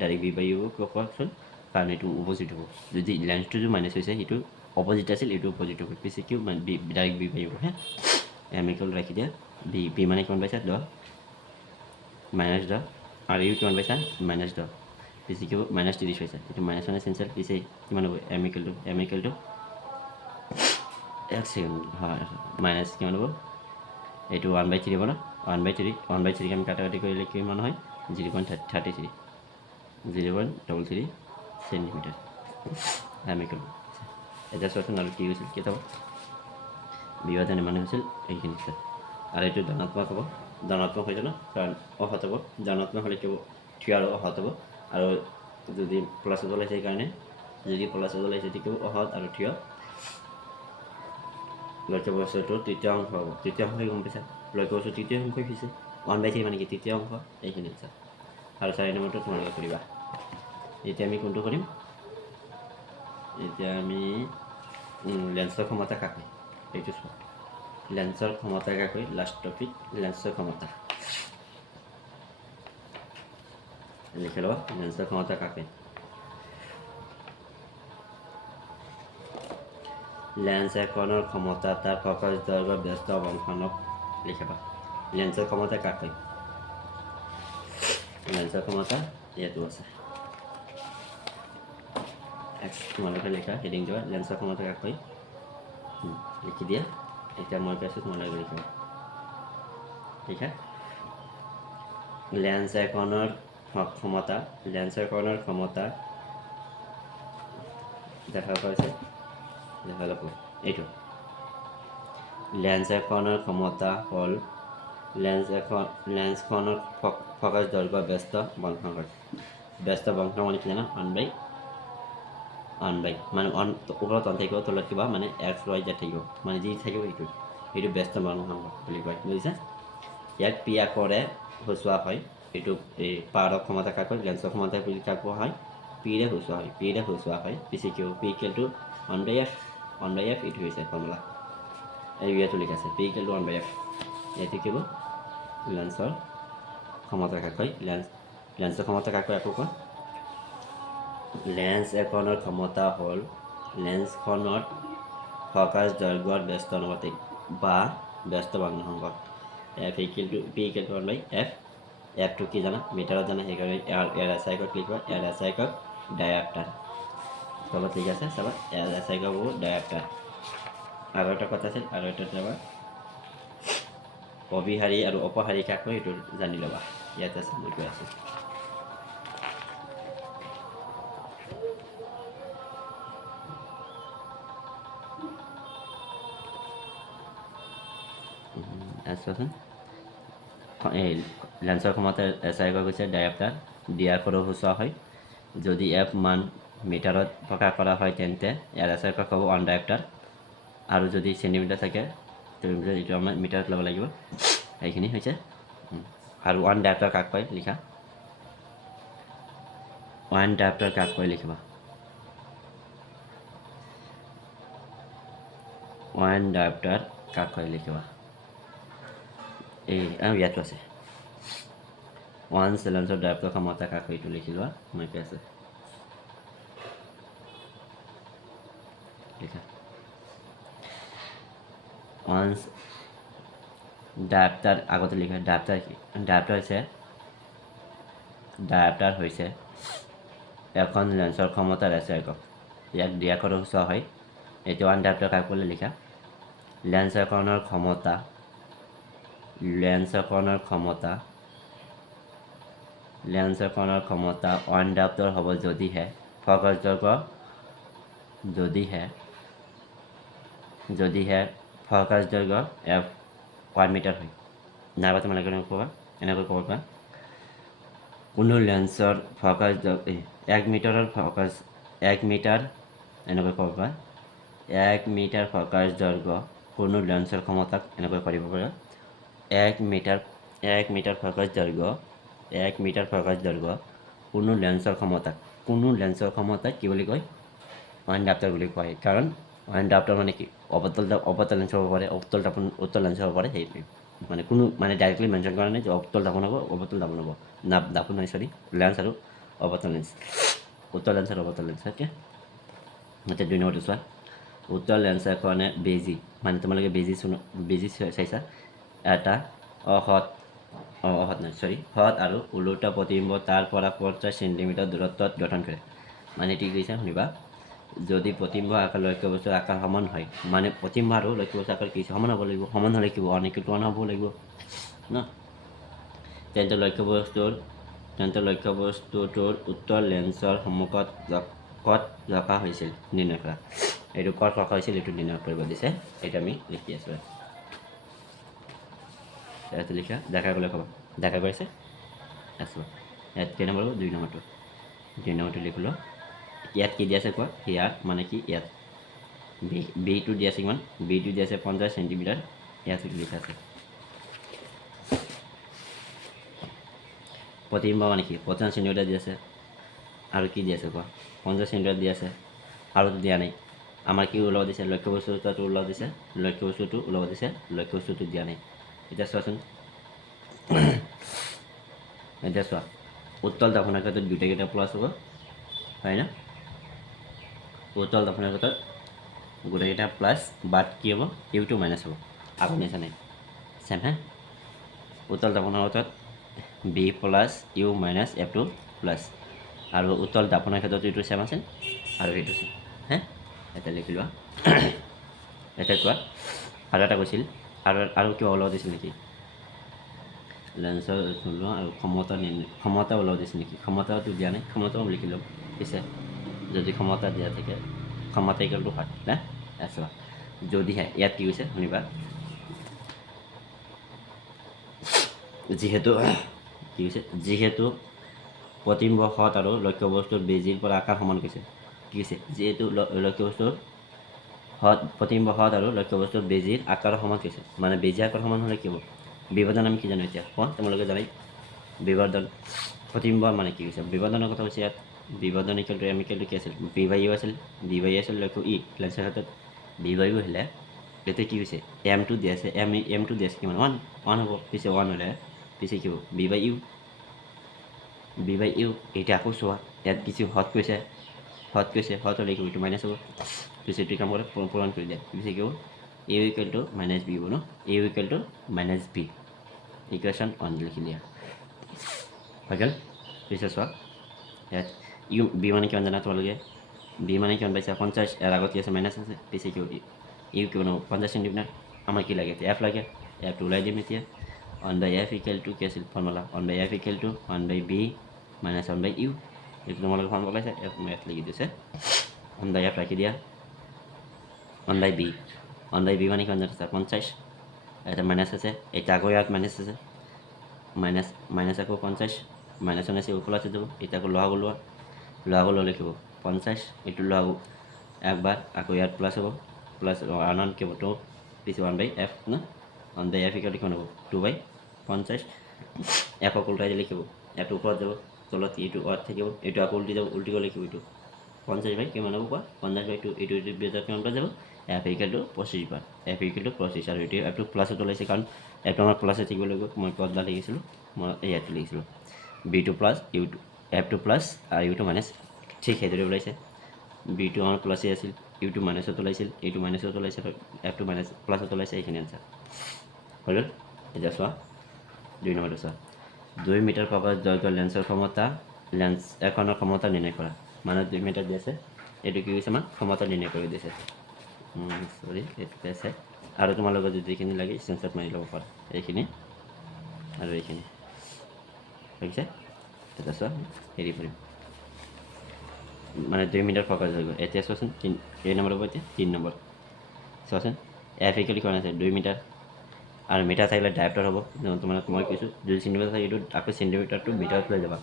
ডাইৰেক্ট b/u কোৱাচোন কাৰণ এইটো অপজিট হ'ব যদি লেন্সটো যে মাইনাছ হৈছে সেইটো অপজিট আছিল এইটো অপজিট হ'ব পিছে কি ডাইৰেক্ট b/u হে এম ইকুৱেল ৰাখি দিয়া b মানে কিমান পাইছা 10 -10 আৰু ইউ কিমান পাইছা -10 পিছে কি হ'ব -30 পাইছা এইটো মাইনাছ চেঞ্চাৰ পিছে কিমান হ'ব এম ইকুৱেল টু এক ছেকেণ্ড হয় মাইনাছ কিমান হ'ব এইটো 1/3 হ'ব ন 1/3 আমি কাটাকাটি কৰিলে কিমান হয় 0.33 0.33 চেণ্টিমিটাৰ এম ইকুৱেল এতিয়া চোৱাচোন আৰু কি হৈছিল কিতাপ বিভাজন ইমান হৈছিল এইখিনি আৰু এইটো ধনাত্মক হ'ব ধনাত্মক হৈ যাব কাৰণ অহত হ'ব ধনাত্মক হ'লে কি হ'ব থিয় আৰু অহত হ'ব আৰু যদি প্লাছত ওলাইছে সেইকাৰণে যদি প্লাছত ওলাইছে তেতিয়া কি হ'ব অহত আৰু থিয় লক্ষ্যবস্তুটোৰ তৃতীয় অংশ হ'ব তৃতীয় অংশ গম পাইছা লক্ষ্যবস্তু তৃতীয় অংশ হৈছে 1/3 মানে কি তৃতীয় অংশ এইখিনি আছে আৰু 4 নম্বৰটো তোমালোকে কৰিবা এতিয়া আমি কোনটো কৰিম এতিয়া আমি লেন্সৰ ক্ষমতা কাকে এইটো চোৱা লেন্সৰ ক্ষমতা কাকে লাষ্ট টপিক লেন্সৰ ক্ষমতা লিখি ল'বা লেন্সৰ ক্ষমতা কাকে লেন্স এখনৰ ক্ষমতা তাৰ ফকাছ দৈৰ্ঘ্য ব্যস্ত বংশনক লিখিবা লেন্সৰ ক্ষমতা কাকে লেন্সৰ ক্ষমতা ইয়াতো আছে তোমালোকে লিখা হেডিং দিবা লেন্সৰ ক্ষমতা কাকে লিখি দিয়া এতিয়া মই কৈছোঁ তোমালোকে লিখিবা ঠিক আছে লেন্স এখনৰ ক্ষমতা দেখা পাইছে দেখা যাব এইটো লেন্স এখনৰ ক্ষমতা হ'ল লেন্সখনৰ ফকাছ দৈৰ্ঘ্য ব্যস্ত বংশাংক ব্যস্ত বংশাংক মানে কি জানা 1/1 মানে ওপৰত 1 থাকিব তলত কিবা মানে x y z থাকিব মানে যি থাকিব এইটো ব্যস্ত বংশাংক বুলি কয় বুজিছা ইয়াক পি আখৰে সূচোৱা হয় এইটো এই পাৰৰ ক্ষমতা কাকৈ লেন্সৰ ক্ষমতা বুলি কাক কোৱা হয় পিৰে সূচোৱা হয় পিছে কি হ'ব p = 1/f 1/f এইটো হৈছে ফৰ্মুলা এই ইয়াতো লিখা আছে p = 1/f ইয়াতে কি হ'ব লেন্সৰ ক্ষমতা কাক কয় লেন্সৰ ক্ষমতা কাক কয় আকৌ কোৱা লেন্স এখনৰ ক্ষমতা হ'ল লেন্সখনৰ ফকাছ দৈৰ্ঘ্যৰ ব্যস্ত অনুপাতিক বা ব্যস্ত ভগ্নাংশ f p = 1/f এফটো কি জানা মিটাৰত জানা সেইকাৰণে ইয়াৰ SI একক লিখিবা ইয়াৰ SI একক ডায়াপ্টাৰ চবত ঠিক আছে চাবা ইয়াৰ SI একক হ'ব ডায়াপ্টাৰ আৰু এটা কথা আছিল আৰু এটা যাবা অবিহাৰী আৰু অপহাৰী কাক কয় এইটো জানি ল'বা ইয়াত আছে মই কৈ আছোঁ চোৱাচোন এই লেন্সৰ ক্ষমতা SI একক হৈছে ডায়াপ্টাৰ দিয়াৰ পৰাও সূচোৱা হয় যদি f মান মিটাৰত প্ৰকাশ কৰা হয় তেন্তে ইয়াৰ SI একক হ'ব 1 ডায়াপ্টাৰ আৰু যদি চেণ্টিমিটাৰ থাকে চেণ্টিমিটাৰ এইটো আমাৰ মিটাৰত ল'ব লাগিব এইখিনি হৈছে আৰু 1 ডায়াপ্টাৰ কাক কয় লিখা 1 ডায়াপ্টাৰ কাক কয় লিখিবা 1 ডায়াপ্টাৰ কাক কয় লিখিবা এই ইয়াতো আছে 1 লেন্সৰ ডায়াপ্টাৰ ক্ষমতা কাক কয় এইটো লিখি লোৱা মই কৈ আছোঁ লিখা 1 ডায়াপ্টাৰ আগতে লিখা ডায়াপ্টাৰ হৈছে এখন লেন্সৰ ক্ষমতাৰ SI একক ইয়াক দিয়া কৰি সূচোৱা হয় এইটো 1 ডায়াপ্টাৰ কাক ক'লে লিখা লেন্স এখনৰ ক্ষমতা 1 ডায়াপ্টাৰ হ'ব যদিহে ফকাছ দৈৰ্ঘ্য f 1 মিটাৰ হয় নাইবা তোমালোকে এনেকৈ ক'ব পাৰা কোনো লেন্সৰ ফকাছ 1 মিটাৰ এনেকৈ ক'ব পাৰা 1 মিটাৰ ফকাছ দৈৰ্ঘ্য কোনো লেন্সৰ ক্ষমতাক এনেকৈ কৰিব পাৰা 1 মিটাৰ ফকাছ দৈৰ্ঘ্য কোনো লেন্সৰ ক্ষমতাক কি বুলি কয় 1 ডায়াপ্টাৰ বুলি কয় কাৰণ 1 ডায়াপ্টাৰ মানে কি অৱতল লেন্স হ'ব পাৰে উত্তল লেন্স হ'ব পাৰে সেই মানে কোনো মানে ডাইৰেক্টলি মেনশ্যন কৰা নাই যে অৱতল দাপোন হ'ব অৱতল দাপোন হ'ব দাপোন নহয় চৰি লেন্স আৰু অৱতল লেন্স উত্তল লেন্স আৰু অৱতল লেন্স অ'কে এতিয়া 2 নম্বৰটো চোৱা উত্তল লেন্স এখনে বেজি মানে তোমালোকে বেজি চাইছা এটা সৎ আৰু ওলোটা প্ৰতিবিম্ব তাৰ পৰা 50 চেণ্টিমিটাৰ দূৰত্বত গঠন কৰে মানে ঠিক কৈছে শুনিবা যদি প্ৰতিবিম্ব আকাৰ লক্ষ্য বস্তুৰ আকাৰ সমান হয় মানে প্ৰতিবিম্ব আৰু লক্ষ্য বস্তুৰ আকাৰ কি সমান হ'ব লাগিব সমান হ'লে কি 1 = 1 হ'ব লাগিব ন তেন্তে লক্ষ্য বস্তুটোৰ উত্তল লেন্সৰ সন্মুখত ৰখা হৈছিল নিৰ্ণয় কৰা এইটো ক'ত ৰখা হৈছিল এইটো নিৰ্ণয় কৰিব দিছে এইটো আমি লিখি আছোঁ ইয়াতে লিখা দেখা গ'লে ক'বা দেখা গৈছে আছোঁ ইয়াত কেই নম্বৰ 2 নম্বৰটো লিখিলোঁ ইয়াত কি দিয়া আছে কোৱা ইয়াত মানে কি ইয়াত বিটো দিয়া আছে কিমান বিটো দিয়া আছে 50 চেণ্টিমিটাৰ ইয়াত লিখা আছে প্ৰতিবিম্ব মানে কি 50 চেণ্টিমিটাৰ দিয়া আছে আৰু কি দিয়া আছে কোৱা 50 চেণ্টিমিটাৰ দিয়া আছে আৰু দিয়া নাই আমাৰ কি ওলাব দিছে লক্ষ্য বস্তুটো ওলাব দিছে লক্ষ্য বস্তুটো দিয়া নাই এতিয়া চোৱাচোন এতিয়া চোৱা উত্তল দাপোনৰ ক্ষেত্ৰত গোটেইকেইটা প্লাছ হ'ব হয় না উত্তল দাপোনৰ ক্ষেত্ৰত গোটেইকেইটা প্লাছ বাট কি হ'ব ইউটো মাইনাছ হ'ব আকৌ নিচা নাই চেম হে উত্তল দাপোনৰ ক্ষেত্ৰত v plus u minus f2 plus আৰু উত্তল দাপোনৰ ক্ষেত্ৰত এইটো চেম আছে আৰু এইটো চেম হে এটা লিখি লোৱা এতিয়া কোৱা আৰু এটা কৈছিল আৰু কিবা ওলাব দিছিল নেকি লেন্সৰ আৰু ক্ষমতা ওলাব দিছিল নেকি ক্ষমতাটো দিয়া নাই ক্ষমতাও লিখি ল'ম পিছে যদি ক্ষমতা দিয়া থাকে ক্ষমতা ইকুৱেল টু হয় না চোৱা যদিহে ইয়াত কি কৈছে শুনিবা যিহেতু প্ৰতিবিম্ব সৎ আৰু লক্ষ্য বস্তুৰ বেজিৰ পৰা আকাৰ সমান কৈছে কি কৈছে যিহেতু প্ৰতিবিম্ব সৎ আৰু লক্ষ্য বস্তুৰ বেজিৰ আকাৰ সমান কৈছে মানে বেজি আকাৰ সমান হ'লে কি হ'ব বিভাজন আমি কি জানো এতিয়া তোমালোকে জানাই বিভাজন প্ৰতিবিম্ব মানে কি কৈছে বিভাজনৰ কথা কৈছে ইয়াত বিভাজন ইকুৱেল টু কি আছিল বি বাই ইউ আছিল লক্ষ্য ই লেন্সৰ ক্ষেত্ৰত বি বাই ইউ হ'লে এতিয়া কি হৈছে এমটো দি আছে এমটো দি আছে কিমান ওৱান হ'ব পিছে ওৱান হ'লে পিছে কি হ'ব বি বাই ইউ এতিয়া আকৌ চোৱা ইয়াত কিছু হট কৈছে হট হ'লে কি এইটো মাইনাছ হ'ব পিছে এইটো কাম কৰে পূৰণ কৰি দিয়ে পিছে কি হ'ব A equal to minus B হ'ব ন A equal to minus B equation 1 লিখি দিয়া হৈ গ'ল পিছে চোৱা ইয়াত ইউ বি মানে কিমান জানা তোমালোকে বি মানে কিমান পাইছা 50 ইয়াৰ আগত কি আছে মাইনাছ আছে পিছে কি ইউ কিমান হ'ব 50 চেণ্টিমিটাৰ আমাৰ কি লাগে এতিয়া এফ লাগে এফটো ওলাই দিম এতিয়া 1/f ইকুৱেল টু কি আছিল formula 1/f equal to 1/b minus 1/u এইটো তোমালোকে ফৰ্মুলা ওলাইছে ইয়াত মই ইয়াত লিখি দিছে 1/f ৰাখি দিয়া 1/b মানে কিমান জানা 50 এটা মাইনাছ আছে এটা আকৌ ইয়াত মাইনাছ আছে মাইনাছ আকৌ 50 মাইনাছ মাইনাছ প্লাছ হৈ যাব এতিয়া আকৌ লোৱা লিখিব 50 এইটো লোৱা একবাৰ আকৌ ইয়াত প্লাছ হ'ব প্লাছ আনন কি হ'ব 2 পিছে 1/f ন 1/f ইকুৱেল কিমান হ'ব 2/50 এফ আকৌ উল্টাই দিলে লিখিব এফটো ওপৰত যাব তলত এইটো ওৱাত থাকিব এইটো আকৌ উল্টি গ'লে লিখিব এইটো 50 কিমান হ'ব কোৱা 50/2 এইটো বেজাৰ কিমান পৰা যাব F equal to 25 bar F equal to 25 আৰু এইটো এফটো প্লাছত ওলাইছে কাৰণ এফটো আমাৰ প্লাছে থাকিব লাগিব মই পদলা লিখিছিলোঁ মই ইয়াত লিখিছিলোঁ বি2 প্লাছ ইউ2 এফটো প্লাছ আৰু ইউটো মাইনাছ ঠিক সেইদৰে ওলাইছে বি2 আমাৰ প্লাছে আছিল ইউটো মাইনাছত ওলাইছিল এইটো মাইনাছত ওলাইছে এফটো মাইনাছ প্লাছত ওলাইছে এইখিনি আনচাৰ হৈ গ'ল এতিয়া চোৱা 2 নম্বৰটো চোৱা 2 মিটাৰ প্ৰকাশ দৈৰ্ঘ্য লেন্সৰ ক্ষমতা লেন্স এখনৰ ক্ষমতা নিৰ্ণয় কৰা মানে 2 মিটাৰ দি আছে এইটো কি হৈছে আমাৰ ক্ষমতা নিৰ্ণয় কৰি দিছে চৰি এইটোতে আছে আৰু তোমালোকৰ যদি যিখিনি লাগে স্ক্ৰীনশ্বট মাৰি ল'ব পাৰা এইখিনি আৰু এইখিনি হৈছে তেতিয়া চোৱা হেৰি কৰিম মানে 2 মিটাৰ ফ'কাছ হৈ গ'ল এতিয়া চোৱাচোন এই নম্বৰ হ'ব এতিয়া 3 নম্বৰ চোৱাচোন এফ ইকুৱেল কিমান আছে 2 মিটাৰ আৰু মিটাৰ থাকিলে ডায়েপ্টাৰ হ'ব তোমালোক মই কৈছোঁ যদি চেণ্টিমিটাৰ থাকে এইটো আকৌ চেণ্টিমিটাৰটো মিটাৰত লৈ যাবা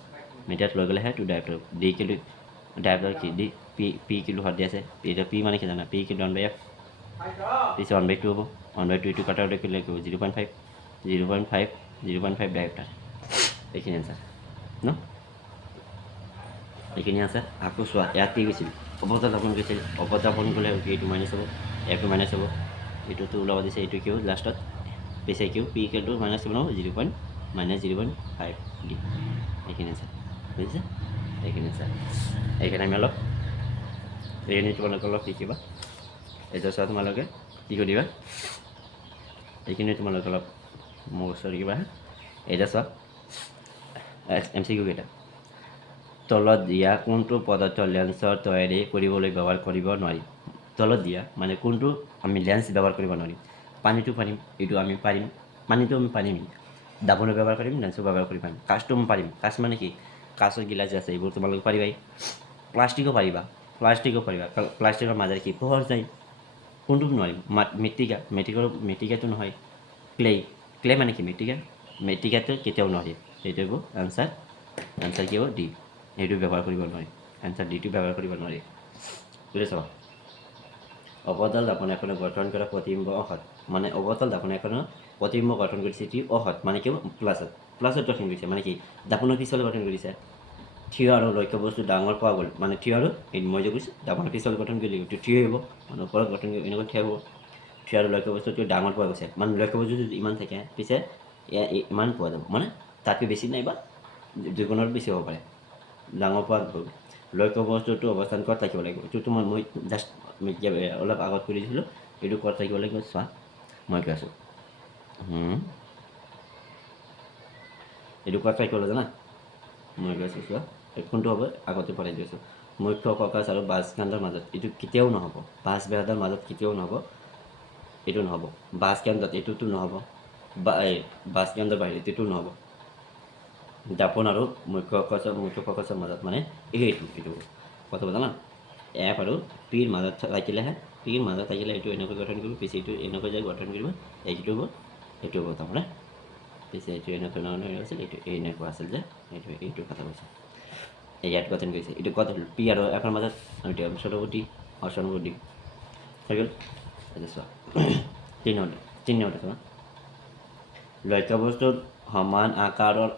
মিটাৰত লৈ গ'লেহে এইটো ডায়েপ্টাৰ হ'ব ডি কিলো ডায়েপ্টাৰ কি ডি পি কিলো হাত দি আছে এতিয়া পি মানে কি জানা পি কিলো 1/f পিছে 1/2 হ'ব 1/2 এইটো কাটাৰ কিলো লাগিব 0.5 ডায়েপ্টাৰ এইখিনি আনচাৰ ন এইখিনি আছে আকৌ চোৱা ইয়াত কি গৈছিল অৱতাপন গৈছিল অৱতাপন গ'লে এইটো মাইনাছ হ'ব এফটো মাইনাছ হ'ব এইটোতো ওলাব দিছে এইটো কিয় লাষ্টত পিছে কিয় পি ইকুৱেলটো মাইনাছ কিমান হ'ব 0.5 ডি এইখিনি আছে বুজিছে এইখিনি আছে এইখিনি আমি অলপ এইখিনি তোমালোকে অলপ শিকিবা এতিয়া চোৱা তোমালোকে কি কৰিবা এইখিনি তোমালোকে অলপ মোৰ ওচৰত কিবা এতিয়া চোৱা MCQ কেইটা তলত দিয়া কোনটো পদাৰ্থ লেন্সৰ তৈয়াৰী কৰিবলৈ ব্যৱহাৰ কৰিব নোৱাৰি তলত দিয়া মানে কোনটো আমি লেন্স ব্যৱহাৰ কৰিব নোৱাৰিম পানীটো পাৰিম এইটো আমি পাৰিম পানীটো আমি পাৰিম দাবনো ব্যৱহাৰ কৰিম লেন্সো ব্যৱহাৰ কৰিব পাৰিম কাঁচটো আমি পাৰিম কাঁচ মানে কি কাঁচৰ গিলাচ আছে এইবোৰ তোমালোকে পাৰিবাই প্লাষ্টিকো পাৰিবা প্লাষ্টিকৰ মাজেৰে কি পোহৰ যায় কোনটো নোৱাৰিম মৃত্তিকাটো নহয় ক্লে মানে কি মৃত্তিকাটো কেতিয়াও নোৱাৰিম সেইটো হ'ব আনচাৰ কি হ'ব ডি এইটো ব্যৱহাৰ কৰিব নোৱাৰি এনচাৰ ডিটো ব্যৱহাৰ কৰিব নোৱাৰি বুজিছ অৱতল দাপন এখনে গঠন কৰা প্ৰতিবিম্ব অসৎ মানে অৱতল দাপন এখনৰ প্ৰতিবিম্ব গঠন কৰিছে এটি অসৎ মানে কি প্লাছত গঠন কৰিছে মানে কি দাপনৰ পিছলৈ গঠন কৰিছে থিয় আৰু লক্ষ্য বস্তু ডাঙৰ পোৱা গ'ল মানে থিয় আৰু মই যে কৈছোঁ দাপনৰ পিছলৈ গঠন কৰিলে এইটো থিয় হ'ব মানে ওপৰত গঠন কৰি এনেকৈ থিয় হ'ব থিয় আৰু লক্ষ্য বস্তুটো ডাঙৰ পোৱা গৈছে মানে লক্ষ্য বস্তু যদি ইমান থাকে পিছে ইমান পোৱা যাব মানে তাতকৈ বেছি নাই বা দুগুণৰ বেছি হ'ব পাৰে ডাঙৰ পোৱা লক্ষ্য বস্তুটো অৱস্থান ক'ত থাকিব লাগিব এইটোতো মই জাষ্ট অলপ আগত কৰি দিছিলোঁ এইটো ক'ত থাকিব লাগিব চোৱা মই কৈ আছোঁ এইটো ক'ত থাকিব লাগিব জানা মই কৈ আছোঁ চোৱা কোনটো হ'ব আগতে পঢ়াই দি আছোঁ মুখ্য ককাচ আৰু বাছকেন্দ্ৰৰ মাজত এইটো কেতিয়াও নহ'ব বাছ বেহাৰৰ মাজত কেতিয়াও নহ'ব এইটো নহ'ব বাছ কেন্দ্ৰত এইটোতো নহ'ব বা এই বাছ কেন্দ্ৰৰ বাহিৰত এইটো নহ'ব দাপন আৰু মুখ্য ককাচৰ মাজত মানে এইটো কথা জানা এফ আৰু পিৰ মাজত থাকিলেহে এইটো এনেকৈ গঠন কৰিব পিছে এইটো এনেকৈ যে গঠন কৰিব এইটো হ'ব তাৰমানে পিছে এইটো এনেকুৱা ধৰণৰ আছিল এইটো এনেকুৱা আছিল যে এইটো কথা কৈছে ইয়াত গঠন কৰিছে এইটো ক'ত হ'ল পি আৰু এফৰ মাজত এতিয়া অপশ্যন হ'ব ডি হৈ গ'ল চোৱা 3 নম্বৰ চোৱা লক্ষ্য বস্তুত সমান আকাৰৰ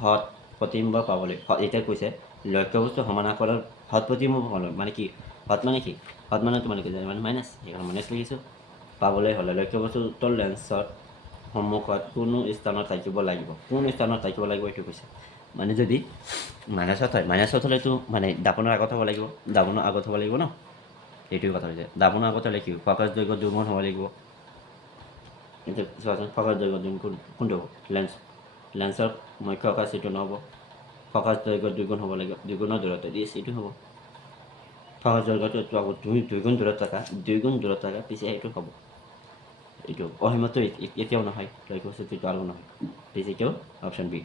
হৎ প্ৰতিবিম্ব পাবলৈ এতিয়া কৈছে লক্ষ্য বস্তু সমান আকাৰৰ হৎ প্ৰতিবিম্ব পাবলৈ মানে কি হট মানে কি? হট মানে তোমালোকে জানা মানে মাইনাছ, সেইকাৰণে মাইনাছ লিখিছোঁ। পাবলৈ হ'লে লক্ষ্যবস্তুৰ উত্তৰ লেন্সৰ সন্মুখত কোনো স্থানত থাকিব লাগিব। কোন স্থানত থাকিব লাগিব এইটো কৈছে। মানে যদি মাইনাছত হয়, মাইনাছত হ'লেতো মানে দাপোনৰ আগত হ'ব লাগিব, দাপোনৰ আগত হ'ব লাগিব ন? এইটোৱে কথা হৈছে। দাপোনৰ আগত হ'লে কি ফ'কাছ দৈৰ্ঘ্য দুগুণ হ'ব লাগিব। এতিয়া চোৱাচোন ফ'কাছ দৈৰ্ঘ্য দুগুণ কোনটো হ'ব? লেন্সৰ মুখ্য আকাৰ এইটো নহ'ব। ফ'কাছ দৈৰ্ঘ্য দুগুণ হ'ব লাগিব, দুগুণৰ দূৰত্ব এইটো হ'ব। ফ'কাছ দৈৰ্ঘ্যটো আকৌ তুমি দুগুণ দূৰত থাকা পিছে এইটো হ'ব। এইটো অসীমতটো এতিয়াও নহয়, লক্ষ্যবস্তুটো আৰু নহয়। পিছে এতিয়াও অপশ্যন বি।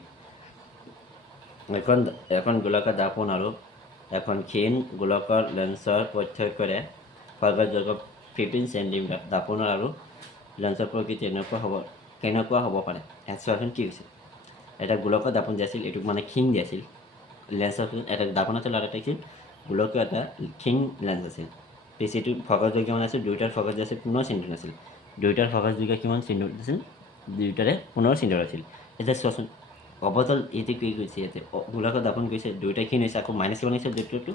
এখন গোলাকাৰ দাপোন আৰু এখন ক্ষীণ গোলকৰ লেন্সৰ পাৰ্থক্যৰে ফ'কাছ দৈৰ্ঘ্য 15 চেণ্টিমিটাৰ। দাপোনৰ আৰু লেন্সৰ প্ৰকৃতি কেনেকুৱা হ'ব পাৰে? চোৱাচোন কি হৈছে। এটা গোলকৰ দাপোন যে আছিল এইটোক মানে ক্ষীণ দি আছিল। লেন্সৰ এটা দাপোন আছিল আৰু এটা কি গোলকীয় এটা ক্ষীণ লেন্স আছিল। পিছে এইটো ফ'কাছ দৈৰ্ঘ্য কিমান আছিল? দুয়োটাৰ ফ'কাছ যে আছিল 15 চেণ্টিমিটাৰ আছিল। দুয়োটাৰ ফ'কাছ দৈৰ্ঘ্য কিমান চেণ্টিমিটাৰ আছিল? দুয়োটাৰে 15 চেণ্টিমিটাৰ আছিল। এতিয়া চোৱাচোন অৱতল এইটো কি কৈছে ইয়াতে গোলাকৰ দাপোন কৈছে দুয়োটাই ক্ষীণ হৈছে, আকৌ মাইনাছ কিমান হৈছে? দুয়োটো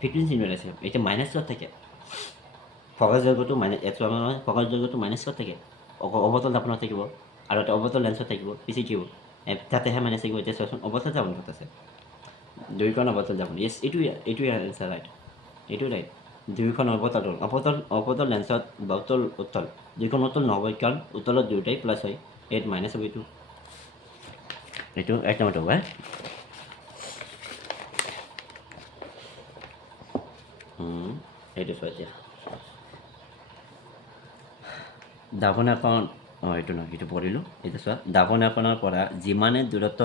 15 চেণ্টিমিটাৰ আছে। এতিয়া মাইনাছত থাকে ফ'কাছ দৈৰ্ঘ্যটো ফ'কাছ দৈৰ্ঘ্যটো মাইনাছত থাকে, অৱতল দাপোনত থাকিব আৰু এটা অৱতল লেন্সত থাকিব। পিছে কি হ'ব? তাতেহে মাইনাছ থাকিব। এতিয়া চোৱাচোন অৱতল দাপোন ক'ত আছে? দুয়োখন অৱতল দাপোন। এইটোৱে এনচাৰ ৰাইট, এইটো ৰাইট। দুয়োখন অৱতল লেন্সত বা উত্তল দুয়োখন উত্তল নহ'ব, কাৰণ উত্তলত দুয়োটাই প্লাছ হয়, এইটো মাইনাছ হ'ব। এইটো এক নম্বৰটো হ'ব। এইটো চোৱা এতিয়া দাপোন এখন এইটো নহয়, এইটো পঢ়িলোঁ। এতিয়া চোৱা দাপোন এখনৰ পৰা যিমানে দূৰত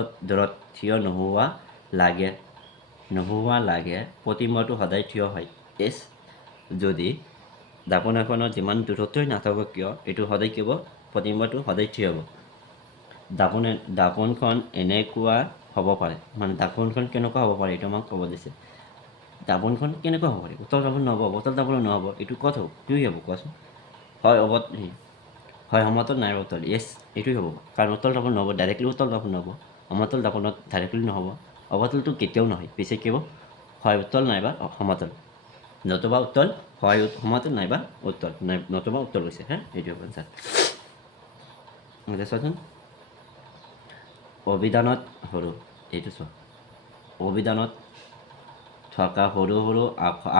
থিয় নোহোৱা লাগে প্ৰতিবিম্বটো সদায় থিয় হয়। যদি দাপোন এখনৰ যিমান দূৰত্বই নাথাকক কিয় এইটো সদায় কি হ'ব? প্ৰতিবিম্বটো সদায় থিয় হ'ব। দাপোনখন এনেকুৱা হ'ব পাৰে, মানে দাপোনখন কেনেকুৱা হ'ব পাৰে এইটো আমাক ক'ব দিছে। দাপোনখন কেনেকুৱা হ'ব পাৰে? উত্তল দাপোন নহ'ব, অৱতল দাপোন নহ'ব, এইটো ক'ত হ'ব? কি হ'ব কোৱাচোন? হয় সমতল নাইবা উত্তল, এইটোৱে হ'ব। কাৰণ উত্তল দাপোন নহ'ব, ডাইৰেক্টলি উত্তল দাপোন নহ'ব। সমতল দাপোনত ডাইৰেক্টলি নহ'ব, অৱতলটো কেতিয়াও নহয়। পিছে কি হ'ব? হয় উত্তল নাইবা সমতল, নতুবা উত্তল, হয় সমতল নাইবা উত্তল, নতুবা উত্তল হৈছে। এইটো হ'ব এনচাৰ। এতিয়া চোৱাচোন এইটো চোৱা অভিধানত থকা সৰু সৰু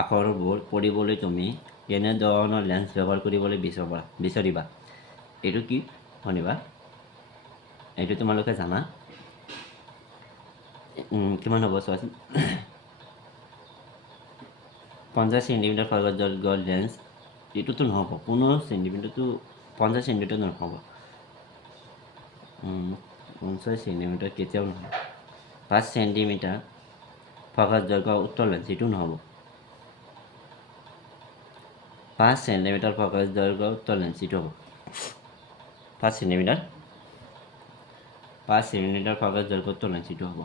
আখৰবোৰ পঢ়িবলৈ তুমি কেনেধৰণৰ লেন্স ব্যৱহাৰ কৰিবলৈ বিচাৰিবা? এইটো কি শুনিবা, এইটো তোমালোকে জানা। কিমান হ'ব চোৱাচোন। 50 চেণ্টিমিটাৰ ফ'কাছ দৈৰ্ঘ্যৰ লেন্স এইটোতো নহ'ব, 15 চেণ্টিমিটাৰটো 50 চেণ্টিমিটাৰ নহ'ব। 50 চেণ্টিমিটাৰ কেতিয়াও নহয়। 5 চেণ্টিমিটাৰ ফ'কাছ দৈৰ্ঘ্য উত্তল লেন্স এইটো নহ'ব। 5 চেণ্টিমিটাৰ ফ'কাছ দৈৰ্ঘ্য উত্তল লেন্স এইটো হ'ব। 5 চেণ্টিমিটাৰ ফ'কাছ দৈৰ্ঘ্য উত্তল লেন্স এইটো হ'ব।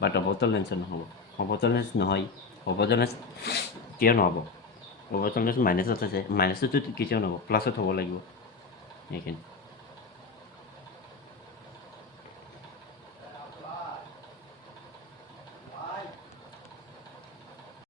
বাট অৱতল লেন্সৰ নহ'ব। অৱতল লেন্স নহয়। অৱতল লেন্স কিয় নহ'ব? অৱতল লেন্স মাইনাছত আছে, মাইনাছতো কেতিয়াও নহ'ব, প্লাছত হ'ব লাগিব। সেইখিনি